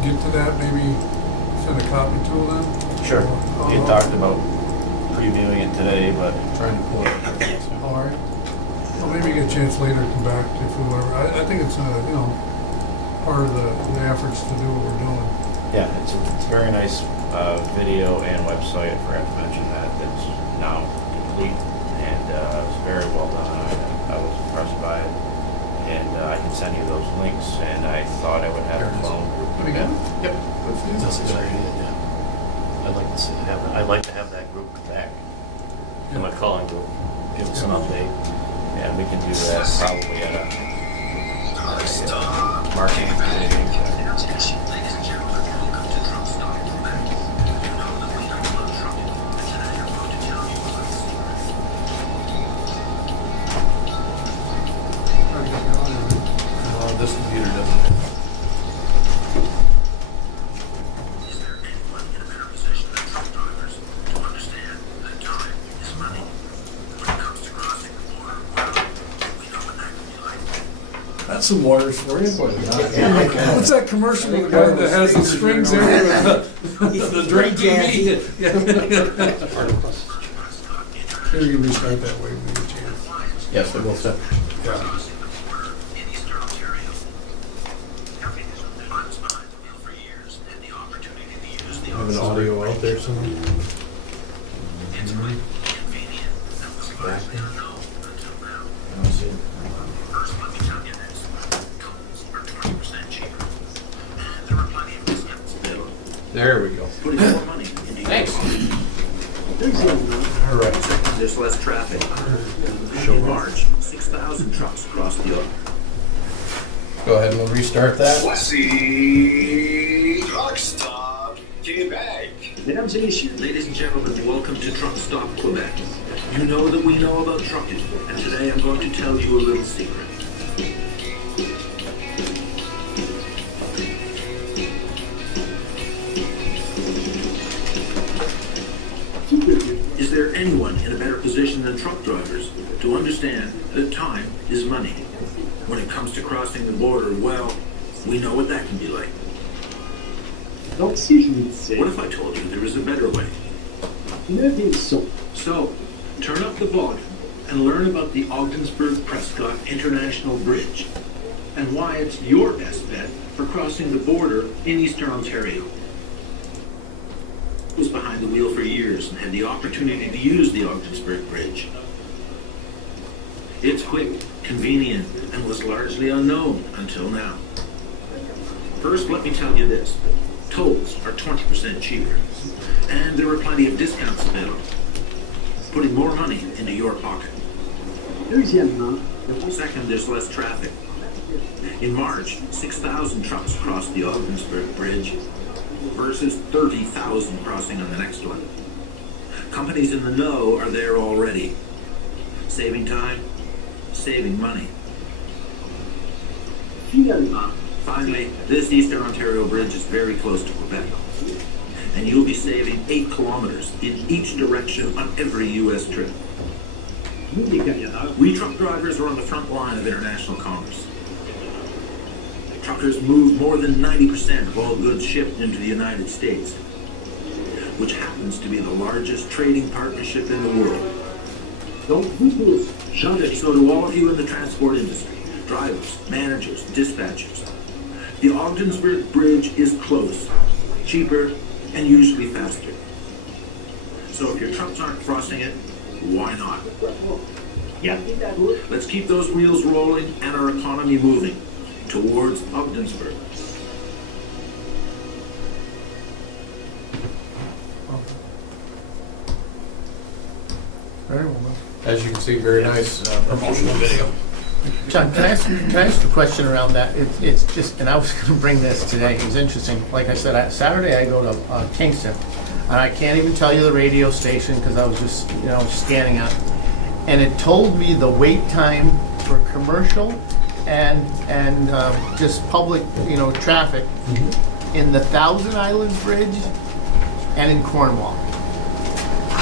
get to that, maybe send a copy to them? Sure. We had talked about previewing it today, but Trying to pull it up. All right. Well, maybe get a chance later to come back to whatever. I think it's, part of the efforts to do what we're doing. yeah, it's a very nice video and website. I forgot to mention that. It's now complete and it's very well done. I was impressed by it. And I can send you those links, and I thought I would have There a it is. phone group. There we go. Yep. That's a good idea, yeah. I'd like to have that group come back, the McCullen group, give us an update. And we can do that probably at a marketing meeting. This computer doesn't. That's some waters for you. What's that commercial with the guy that has the strings there with the Drake TV? Maybe you can restart that way when you get a chance. Yes, it will set. Yeah. Have an audio out there somewhere. There we go. Putting more money into your Thanks. All right. There's less traffic. Show March, 6,000 trucks across the oil. Go ahead and we'll restart that. Voici Truck Stop Quebec. Mesdames et messieurs, ladies and gentlemen, welcome to Truck Stop Quebec. You know that we know about trucking, and today I'm going to tell you a little secret. Is there anyone in a better position than truck drivers to understand that time is money? When it comes to crossing the border, well, we know what that can be like. What if I told you there is a better way? So, turn up the volume and learn about the Ogdensburg Prescott International Bridge and why it's your best bet for crossing the border in Eastern Ontario. I was behind the wheel for years and had the opportunity to use the Ogdensburg Bridge. It's quick, convenient, and was largely unknown until now. First, let me tell you this. Tolls are 20% cheaper, and there are plenty of discounts available, putting more money into your pocket. Second, there's less traffic. In March, 6,000 trucks crossed the Ogdensburg Bridge versus 30,000 crossing on the next one. Companies in the know are there already. Saving time, saving money. Finally, this Eastern Ontario Bridge is very close to Quebec, and you'll be saving 8 kilometers in each direction on every U.S. trip. We truck drivers are on the front line of international commerce. Truckers move more than 90% of all goods shipped into the United States, which happens to be the largest trading partnership in the world. So to all of you in the transport industry, drivers, managers, dispatchers, the Ogdensburg Bridge is close, cheaper, and usually faster. So if your trucks aren't crossing it, why not? Yeah. Let's keep those wheels rolling and our economy moving towards Ogdensburg. Very well. As you can see, very nice promotional video. John, can I ask a question around that? It's just, and I was going to bring this today. It was interesting. Like I said, Saturday I go to Kingston, and I can't even tell you the radio station because I was just, scanning out, and it told me the wait time for commercial and just public, traffic in the Thousand Islands Bridge and in Cornwall.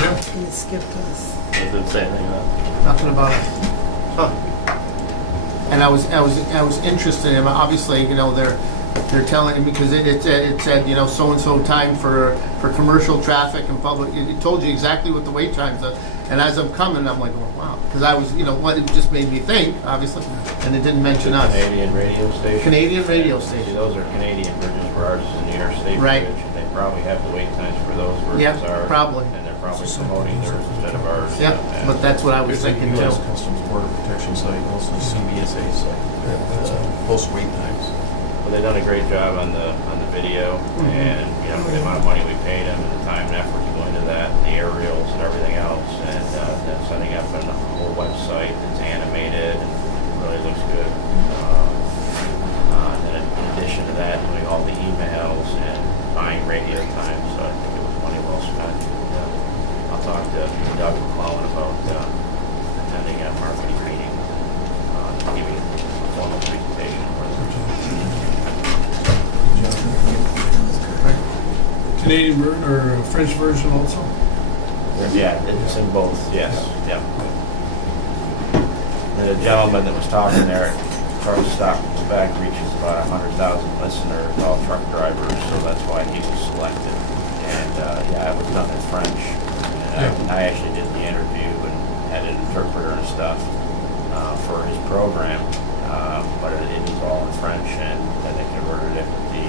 Yeah. And it skipped us. It didn't say anything about it. Nothing about it. Huh. And I was interested in, obviously, you know, they're telling, because it said, you know, so-and-so time for commercial traffic and public, it told you exactly what the wait times are. And as I'm coming, I'm like, oh, wow, because I was, you know, what it just made me think, obviously, and it didn't mention us. Canadian radio station. Canadian radio See, station. those are Canadian bridges, where ours is an interstate Right. bridge, and they probably have the wait times for those versus Yep, ours. probably. And they're probably promoting theirs instead of ours. Yeah, but that's what I was There's a thinking too. U.S. Customs Border Protection site, also CBSA site, post wait times. But they've done a great job on the video, and, you know, the amount of money we paid them, and the time and effort to go into that, and the aerials and everything else, and then setting up a whole website that's animated and really looks good. And in addition to that, doing all the emails and buying radio time, so I think it was money well spent. I'll talk to Doug McClellan about attending a marketing meeting, giving a formal presentation for them. Canadian or French version also? Yeah, it's in both, yes, yeah. And the gentleman that was talking there, Charles Stockton's back reaches about 100,000 listeners, all truck drivers, so that's why he was selected. And, yeah, it was done in French. And I actually did the interview and had an interpreter and stuff for his program, but it was all in French, and then they converted it with the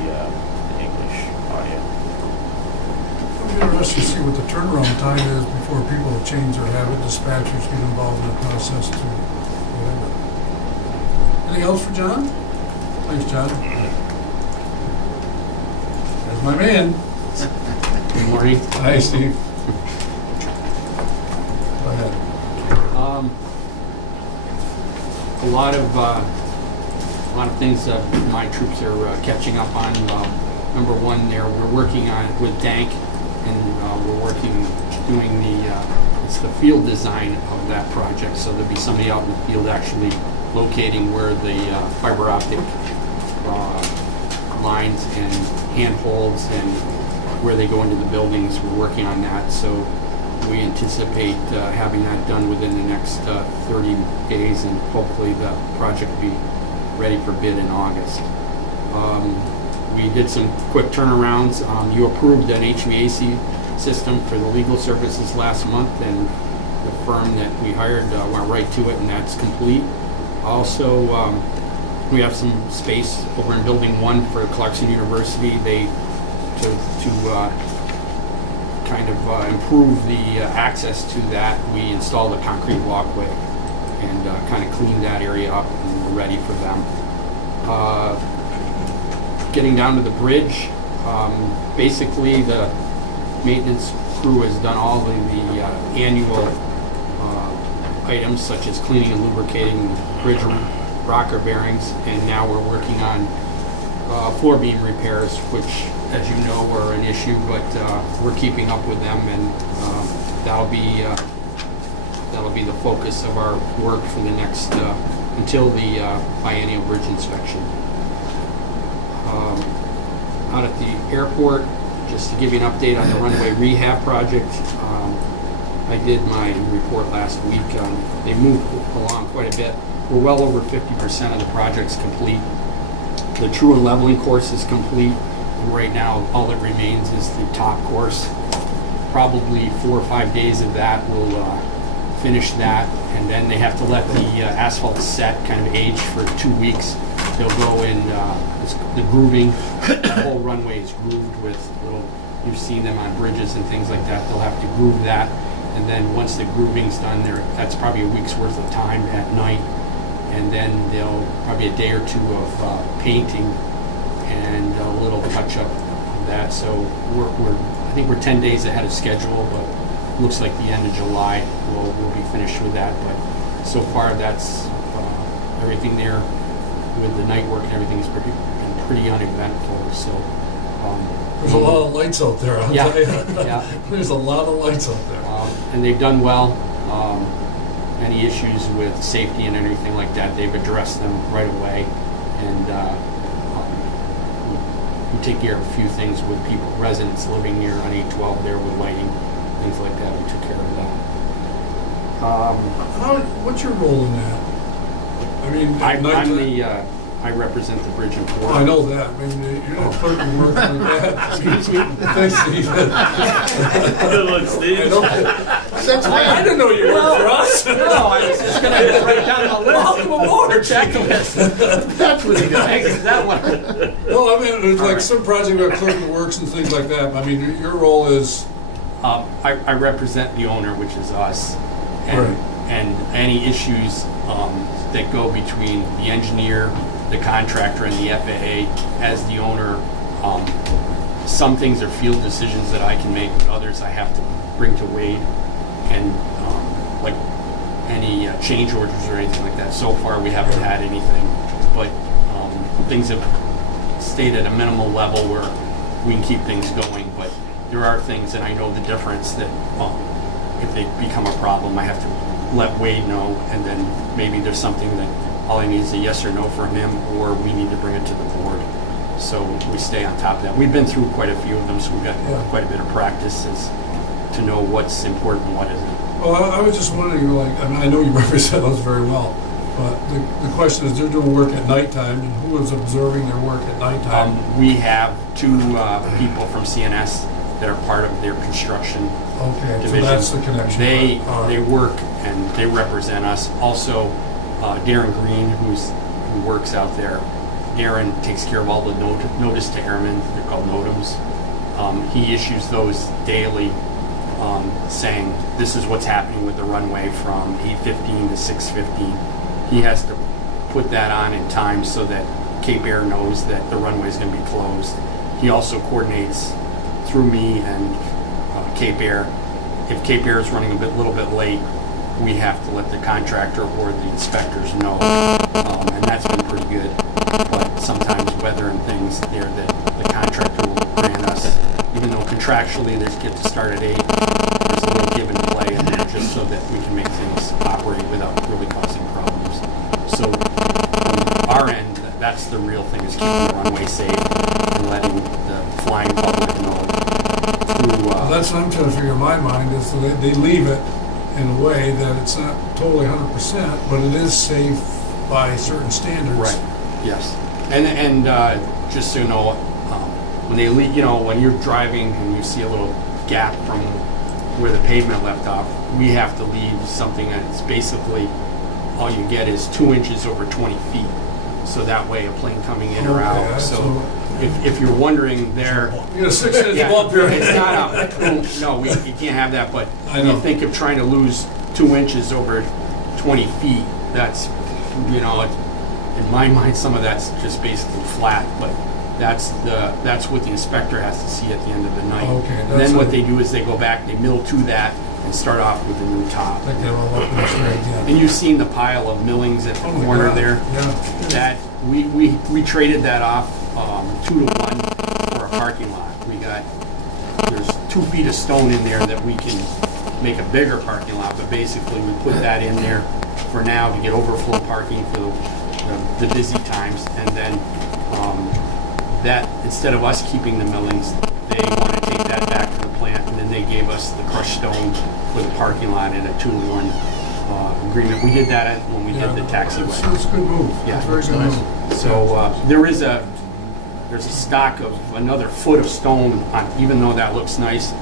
English audio. It'll be interesting to see what the turnaround time is before people change their habit, dispatchers get involved in the process too. Whatever. Anything else for John? Thanks, John. There's my man. Good morning. Hi, Steve. Go ahead. A lot of things that my troops are catching up on. Number one, we're working on it with Dank, and we're doing it's the field design of that project. So there'll be somebody out in the field actually locating where the fiber optic lines and handholds and where they go into the buildings. We're working on that. So we anticipate having that done within the next 30 days, and hopefully the project will be ready for bid in August. We did some quick turnarounds. You approved an HVAC system for the legal services last month, and the firm that we hired went right to it, and that's complete. Also, we have some space over in Building 1 for Clarkson University. To kind of improve the access to that, we installed a concrete walkway and kind of cleaned that area up, and we're ready for them. Getting down to the bridge, basically the maintenance crew has done all the annual items such as cleaning and lubricating bridge rocker bearings, and now we're working on floor beam repairs, which, as you know, are an issue, but we're keeping up with them, and that'll be the focus of our work for the next until the biennial bridge inspection. Out at the airport, just to give you an update on the runway rehab project, I did my report last week. They moved along quite a bit. We're well over 50% of the project's complete. The true and leveling course is complete. And right now, all that remains is the top course. Probably 4 or 5 days of that will finish that, and then they have to let the asphalt set kind of age for 2 weeks. They'll go in the grooving. The whole runway is grooved with little, you've seen them on bridges and things like that. They'll have to groove that, and then once the grooving's done, that's probably a week's worth of time at night, and then they'll probably a day or two of painting and a little touch up of that. So I think we're 10 days ahead of schedule, but looks like the end of July we'll be finished with that. But so far, that's everything there with the night work and everything is pretty uneventful. So there's a lot of lights out there, I'll tell you. Yeah. There's a lot of lights out there. And they've done well. Any issues with safety and anything like that, they've addressed them right away. And we take care of a few things with residents living near on 812 there with lighting things like that, we took care of that. What's your role in that? I mean, at I'm nighttime- the, I represent the bridge and port. I know that. I mean, you're not clerk of work like that. Excuse me. Thanks, Steve. Good one, Steve. I don't- I didn't know you worked for us. No, I was just gonna write down the list. Welcome aboard. Checklist. That's what he got. That one. Well, I mean, it's like some project about clerk of works and things like that. I mean, your role is, I represent the owner, which is us, and, Right. and any issues that go between the engineer, the contractor, and the FAA as the owner. Some things are field decisions that I can make, but others I have to bring to Wade, and like any change orders or anything like that. So far, we haven't had anything, but things have stayed at a minimal level where we can keep things going. But there are things, and I know the difference that if they become a problem, I have to let Wade know, and then maybe there's something that all I need is a yes or no from him, or we need to bring it to the board. So we stay on top of that. We've been through quite a few of them, so we've got quite a bit of practice to know what's important and what isn't. well, I was just wondering, like, I mean, I know you represent us very well, but the question is, they're doing work at nighttime, and who is observing their work at nighttime? We have two people from CNS that are part of their construction Okay, so division. that's the connection. They All right. they work and they represent us. Also, Darren Green, who works out there. Darren takes care of all the notice to airmen. They're called NOTAMs. He issues those daily, saying this is what's happening with the runway from 8:15 to 6:15. He has to put that on in time so that Cape Air knows that the runway is going to be closed. He also coordinates through me and Cape Air. If Cape Air is running a little bit late, we have to let the contractor or the inspectors know, and that's been pretty good. But sometimes weather and things there that the contractor will grant us, even though contractually they get to start at 8, there's a little give and play in there just so that we can make things operate without really causing problems. So on our end, that's the real thing, is keeping the runway safe and letting the flying public know through. Well, that's what I'm trying to figure in my mind, is that they leave it in a way that it's not totally 100%, but it is safe by certain standards. Right. Yes. And just so you know, when they leave, when you're driving and you see a little gap from where the pavement left off, we have to leave something that's basically all you get is 2 inches over 20 feet. So that way, a plane coming in or out. Okay, So if you're wondering there, You got a 6-inch bump here. it's not a boom. No, you can't have that. But I know. you think of trying to lose 2 inches over 20 feet. That's, in my mind, some of that's just basically flat. But that's what the inspector has to see at the end of the night. Okay, And that's then what it. they do is they go back, they mill to that, and start off with a new top. I think they're all up in the straight, yeah. And you've seen the pile of millings at the Oh my corner God, there. Yeah. That we traded that off 2-to-1 for a parking lot. There's 2 feet of stone in there that we can make a bigger parking lot, but basically we put that in there for now to get overflow parking for the busy times, and then that instead of us keeping the millings, they want to take that back to the plant, and then they gave us the crushed stone for the parking lot in a 2-to-1 agreement. We did that when we did the taxiway. It's a good move. Yeah, It's a very good move. So there's a stock of another foot of stone on, even though that looks nice,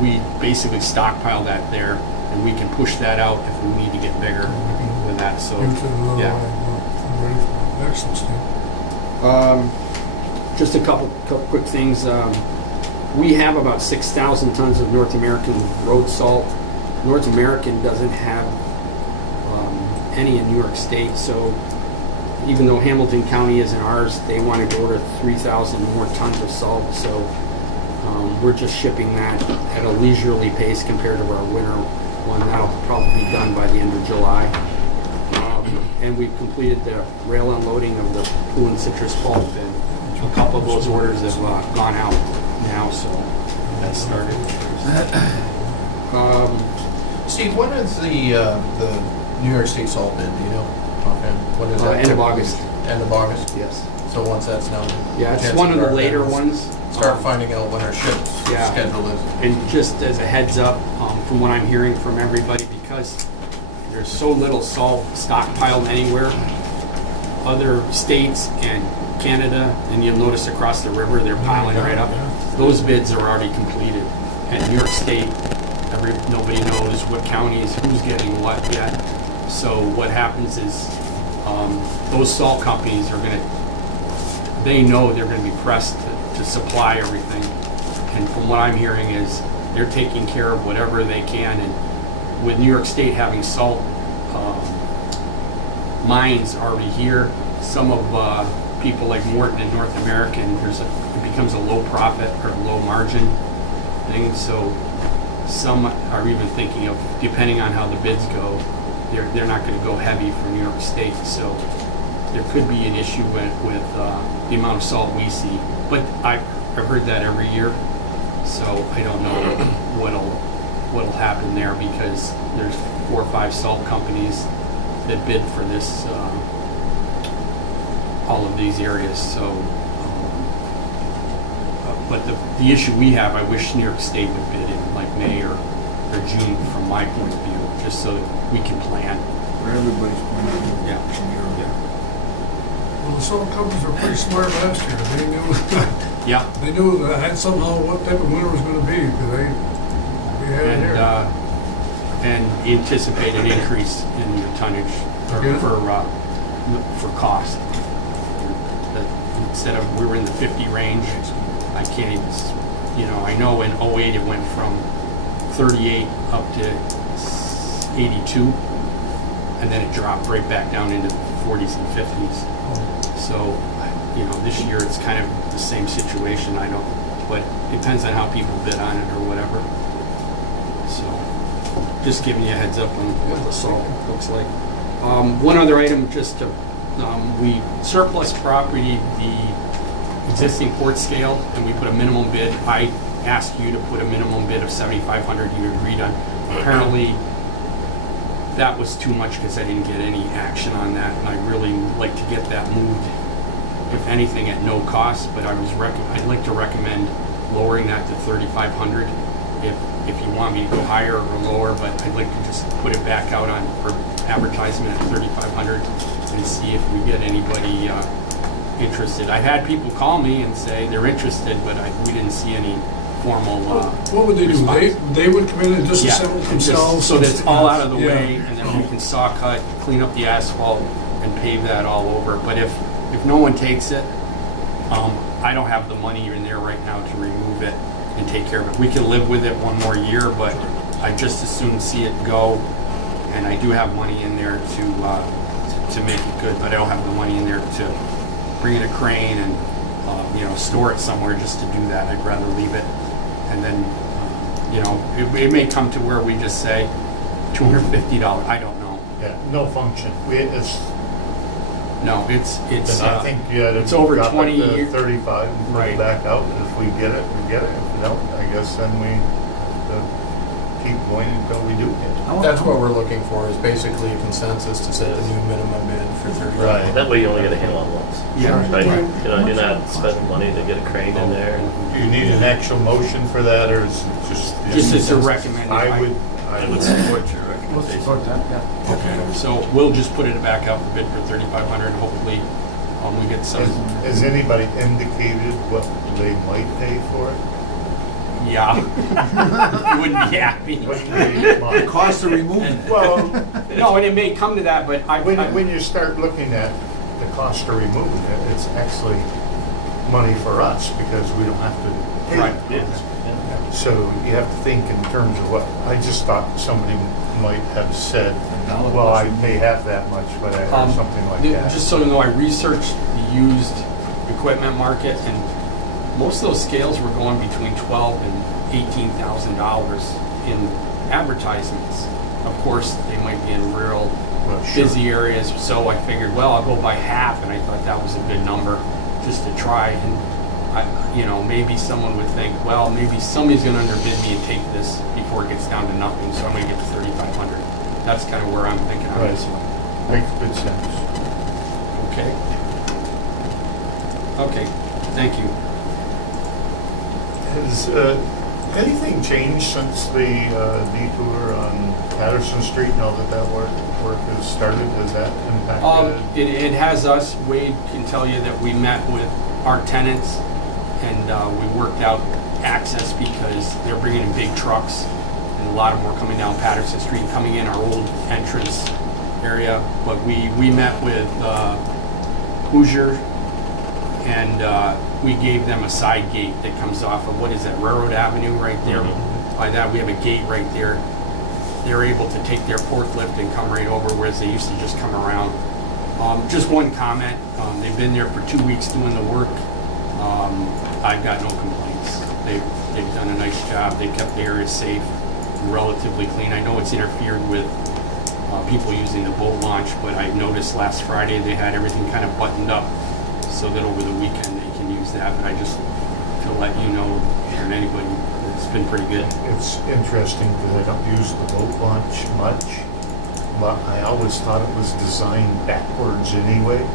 we basically stockpile that there, and we can push that out if we need to get bigger with that. So Into the little yeah. I'm ready for it. Excellent, Steve. Just a couple quick things. We have about 6,000 tons of North American road salt. North American doesn't have any in New York State, so even though Hamilton County isn't ours, they wanted to order 3,000 more tons of salt, so we're just shipping that at a leisurely pace compared to our winter one. That'll probably be done by the end of July. And we've completed the rail unloading of the Pool and Citrus pulp, and a couple of those orders have gone out now, so that's started. Steve, when is the New York State salt bid, do you know? Okay. When is that? End of August. End of August? Yes. So once that's known. Yeah, it's chances one of the are later then we'll ones. Start finding out when our ship's Yeah. schedule is. And just as a heads up, from what I'm hearing from everybody, because there's so little salt stockpiled anywhere, other states and Canada, and you'll notice across the river, they're piling right up. Those bids are already completed. And New York State, nobody knows what counties, who's getting what yet. So what happens is, those salt companies are gonna, they know they're gonna be pressed to supply everything. And from what I'm hearing is, they're taking care of whatever they can. And with New York State having salt mines already here, some of people like Morton and North American, it becomes a low profit or low margin thing. So some are even thinking of, depending on how the bids go, they're not going to go heavy for New York State. So there could be an issue with the amount of salt we see. But I've heard that every year, so I don't know what'll happen there, because there's 4 or 5 salt companies that bid for this, all of these areas. So, but the issue we have, I wish New York State would bid in like May or June, from my point of view, just so that we can plan. For everybody's point of view. Yeah. Well, the salt companies were pretty smart last year. They knew, Yeah. they knew that somehow what type of winter was gonna be, because we had it here. And anticipated increase in the tonnage Again? for cost. Instead of, we were in the 50 range, I can't even, I know in '08 it went from 38 up to 82, and then it dropped right back down into the 40s and 50s. So, this year it's kind of the same situation. But it depends on how people bid on it or whatever. So, just giving you a heads up on what the salt looks like. One other item, just to, we surplus property, the existing port scale, and we put a minimum bid. I asked you to put a minimum bid of $7,500. You agreed on. Apparently, that was too much because I didn't get any action on that, and I'd really like to get that moved, if anything, at no cost. But I'd like to recommend lowering that to $3,500. If you want me to go higher or lower, but I'd like to just put it back out on for advertisement at $3,500 and see if we get anybody interested. I've had people call me and say they're interested, but we didn't see any formal What would they response. do? They would come in and disassemble themselves? So that it's all out of the Yeah. way, and then we can saw cut, clean up the asphalt, and pave that all over. But if no one takes it, I don't have the money in there right now to remove it and take care of it. We can live with it one more year, but I just as soon see it go. And I do have money in there to make it good, but I don't have the money in there to bring in a crane and store it somewhere just to do that. I'd rather leave it, and then it may come to where we just say $250. I don't know. Yeah, no function. No, it's Then I think it's over drop it 20 to years. 35 and put Right. it back out. And if we get it, we get it. If we don't, I guess then we keep going until we do get it. That's what we're looking for, is basically a consensus to set the new minimum bid for 30. Right. That way you only get a handle on once. Yeah. Right? You're not spending money to get a crane in there. Do you need an actual motion for that, or is it just? Just as a recommendation. I would support your We'll recommendation. support that, yeah. Okay, so we'll just put it back out for bid for $3,500, and hopefully we get some. Has anybody indicated what they might pay for it? Yeah. You wouldn't be happy. What they The might? cost of removing it. Well, No, and it may come to that, but when you start looking at the cost of removing it, it's actually money for us because we don't have to pay Right. the cost. So you have to think in terms of what, I just thought somebody might have said, well, I may have that much, but I have something like that. Just so you know, I researched the used equipment market, and most of those scales were going between $12,000 and $18,000 in advertisements. Of course, they might be in real Well, sure. busy areas, so I figured, well, I'll go by half, and I thought that was a good number just to try. And maybe someone would think, well, maybe somebody's going to underbid me and take this before it gets down to nothing, so I'm going to get to $3,500. That's kind of where I'm thinking on Right. this one. Makes good sense. Okay. Okay, thank you. Has anything changed since the detour on Patterson Street, now that that work has started? Has that impacted it? It has us. Wade can tell you that we met with our tenants and we worked out access because they're bringing in big trucks and a lot of them were coming down Patterson Street, coming in our old entrance area. But we met with Hoosier and we gave them a side gate that comes off of, what is that, Railroad Avenue right there? By that, we have a gate right there. They're able to take their forklift and come right over, whereas they used to just come around. Just one comment, they've been there for 2 weeks doing the work. I've got no complaints. They've done a nice job. They kept the area safe, relatively clean. I know it's interfered with people using the boat launch, but I noticed last Friday they had everything kind of buttoned up so that over the weekend they can use that. But I just to let you know, and anybody, it's been pretty good. It's interesting because I don't use the boat launch much, but I always thought it was designed backwards anyway,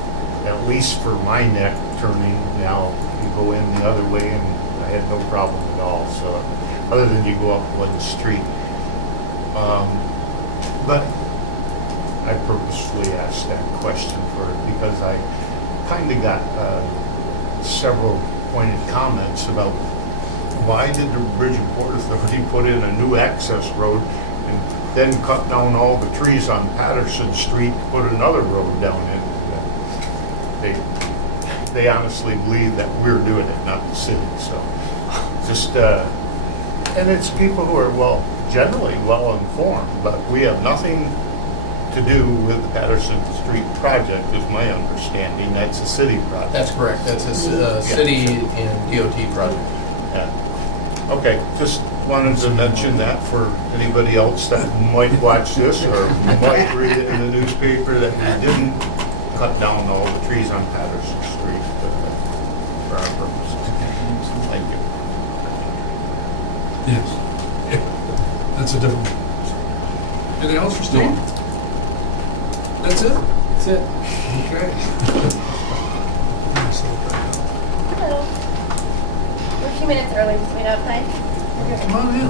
at least for my neck turning. Now you go in the other way and I had no problem at all, so other than you go up one street. But I purposefully asked that question because I kind of got several pointed comments about why did the Bridgeport Authority put in a new access road and then cut down all the trees on Patterson Street, put another road down in. They honestly believe that we're doing it, not the city. So just and it's people who are generally well informed, but we have nothing to do with the Patterson Street project, is my understanding. That's a city project. That's correct. That's a city and DOT project. Yeah. Okay, just wanted to mention that for anybody else that might watch this or might read it in the newspaper, that we didn't cut down all the trees on Patterson Street for our purposes. Thank you. Yes. That's a different. Anything else for Steve? That's it? That's it. Okay. Hello. We're 2 minutes early, just wait outside. Come on in.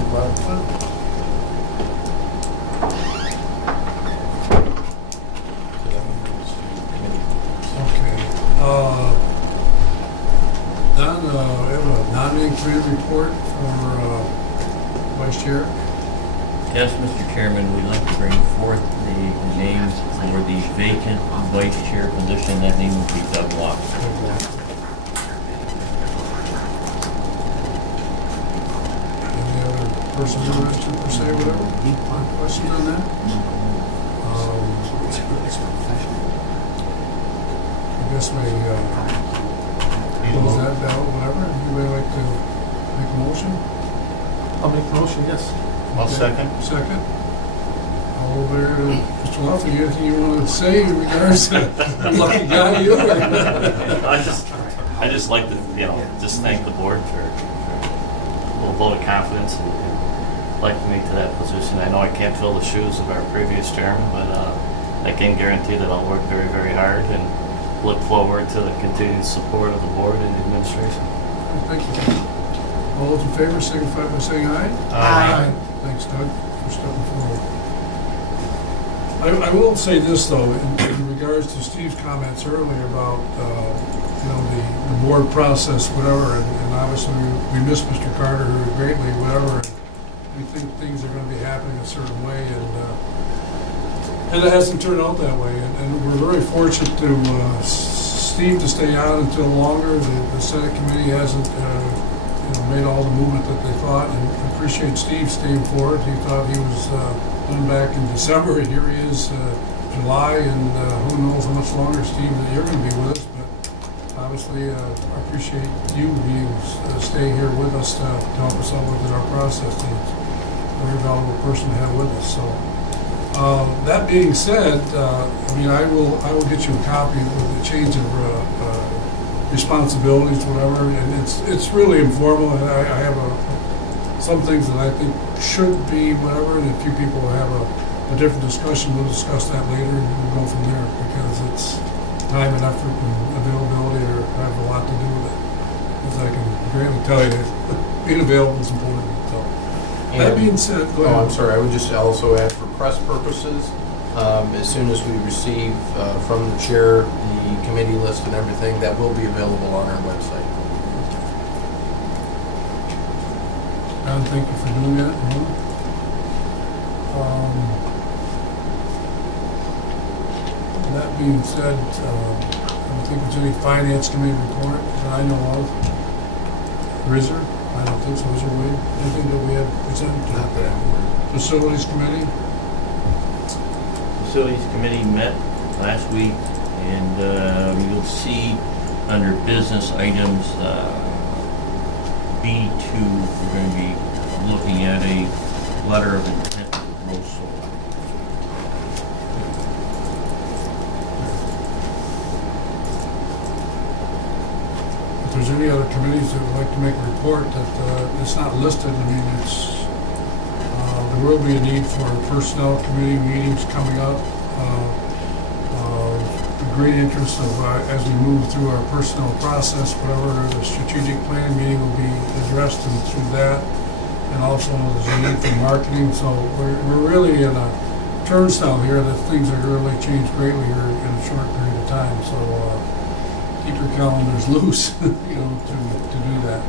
Okay. Don, we have a nominating committee report for Vice Chair. Yes, Mr. Chairman, we'd like to bring forth the names for the vacant vice chair position. That name will be Doug Walker. Any other person interested per se, whatever? Questions on that? I guess we close that down, whatever. Anybody like to make a motion? I'll make the motion, yes. I'll second. Second. All over, Mr. Lofty, anything you want to say in regards to lucky guy you are? I just like to, just thank the board for a little vote of confidence and electing me to that position. I know I can't fill the shoes of our previous chairman, but I can guarantee that I'll work very, very hard and look forward to the continued support of the board and the administration. Thank you. All those in favor signify by saying aye. Aye. Thanks, Doug, for stepping forward. I will say this, though, in regards to Steve's comments earlier about, the board process, whatever, and obviously we miss Mr. Carter greatly, whatever. We think things are going to be happening a certain way, and it hasn't turned out that way. And we're very fortunate to Steve to stay on until longer. The Senate committee hasn't made all the movement that they thought, and appreciate Steve staying for it. He thought he was done back in December, and here he is, July, and who knows how much longer, Steve, that you're going to be with us. But obviously, I appreciate you staying here with us to help us out with our process. And it's a very valuable person to have with us. So, that being said, I will get you a copy with the change of responsibilities, whatever, and it's really informal. And I have some things that I think should be whatever, and if you people have a different discussion, we'll discuss that later and we'll go from there, because time and effort and availability or have a lot to do with it. As I can greatly tell you, being available is important, so. That being said, go ahead. Oh, I'm sorry, I would just also add for press purposes, as soon as we receive from the chair the committee list and everything, that will be available on our website. John, thank you for doing that. That being said, I don't think there's any finance committee report that I know of. Is there? I don't think so. Is there, Wade? Anything that we have presented? Not that I'm aware of. Facilities committee? Facilities Committee met last week, and you'll see under business items, B2, we're going to be looking at a letter of intent to grow solar. If there's any other committees that would like to make a report that it's not listed, I mean, it's, there will be a need for personnel committee meetings coming up. The great interest of, as we move through our personnel process, whatever the strategic plan meeting will be addressed and through that. And also there's a need for marketing, so we're really in a turnstile here that things are really changed greatly here in a short period of time. So keep your calendars loose, to do that.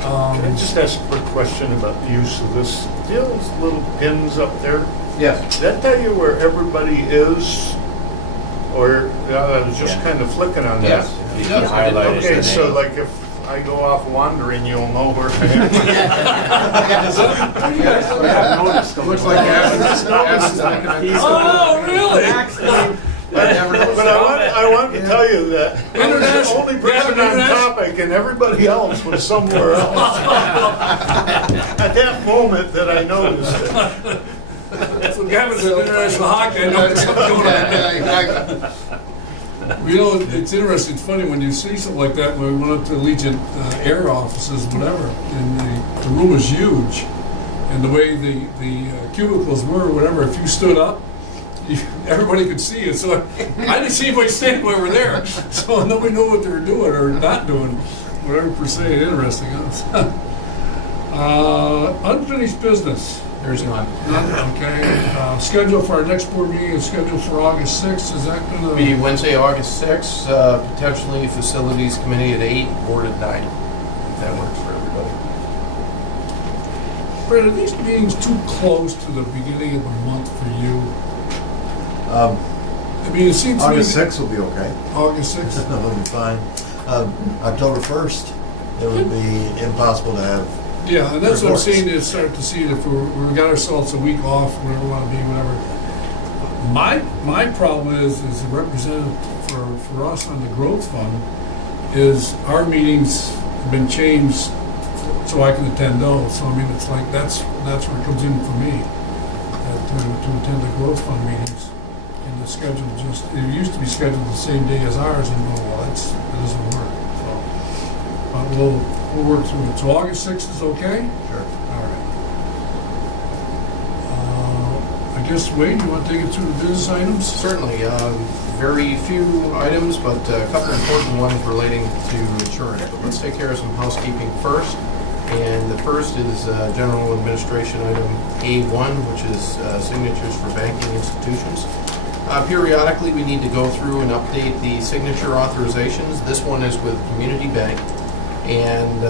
Can I just ask a quick question about the use of this? Do you have those little pins up there? Yes. Does that tell you where everybody is? Or, I was just kind of flicking on that. Yes. Yes, I did notice Okay, that. so like if I go off wandering, you'll know where I am. Looks like Oh, really? But I want to tell you that I was the only person on topic and everybody else was somewhere else. At that moment that I noticed it. So Gavin's an international hockey, I know there's something going on. You know, it's interesting, it's funny, when you see something like that, when we went up to Legion Air offices, whatever, and the room was huge, and the way the cubicles were, whatever, if you stood up, everybody could see you, so I didn't see anybody standing over there, so nobody knew what they were doing or not doing, whatever per se, interesting, huh? Unfinished business. There's none. Okay, schedule for our next board meeting is scheduled for August 6th, is that gonna? Be Wednesday, August 6th, potentially Facilities Committee at 8, Board at 9, if that works for everybody. Brett, are these meetings too close to the beginning of the month for you? I mean, it seems to me. August 6th will be okay. August 6th? That'll be fine. October 1st, it would be impossible to have. Yeah, and that's what I'm reports. saying, is start to see if we've got ourselves a week off, whatever we want to be, whatever. My problem is the representative for us on the growth fund, is our meetings have been changed so I can attend those. So I mean, it's like, that's where it comes in for me, to attend the growth fund meetings. And the schedule it used to be scheduled the same day as ours, and well, that doesn't work. So, but we'll work through it. So August 6th is okay? Sure. All right. I guess, Wade, you want to take it through the business items? Certainly, very few items, but a couple important ones relating to insurance. But let's take care of some housekeeping first. And the first is general administration item A1, which is signatures for banking institutions. Periodically, we need to go through and update the signature authorizations. This one is with Community Bank. And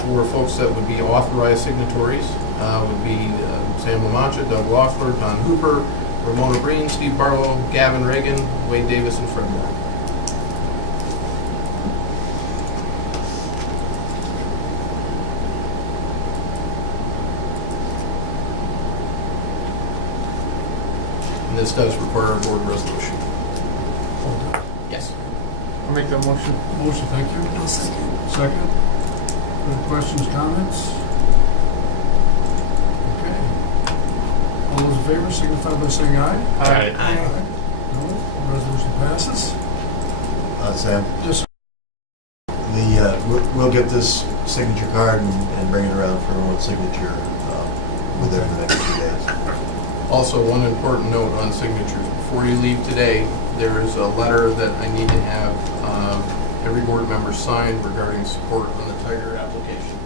for folks that would be authorized signatories, would be Sam LaMancha, Doug Loeffler, Don Hooper, Ramona Breen, Steve Barlow, Gavin Reagan, Wade Davis, and Fred Moore. And this does require a board resolution. Yes. I'll make that motion. Motion, thank you. I'll second. Second. Any questions, comments? Okay. All those in favor signify by saying aye. Aye. No? Resolution passes. Sam, Just we'll get this signature card and bring it around for everyone's signature within the next few days. Also, one important note on signatures. Before you leave today, there is a letter that I need to have every board member sign regarding support on the Tiger application.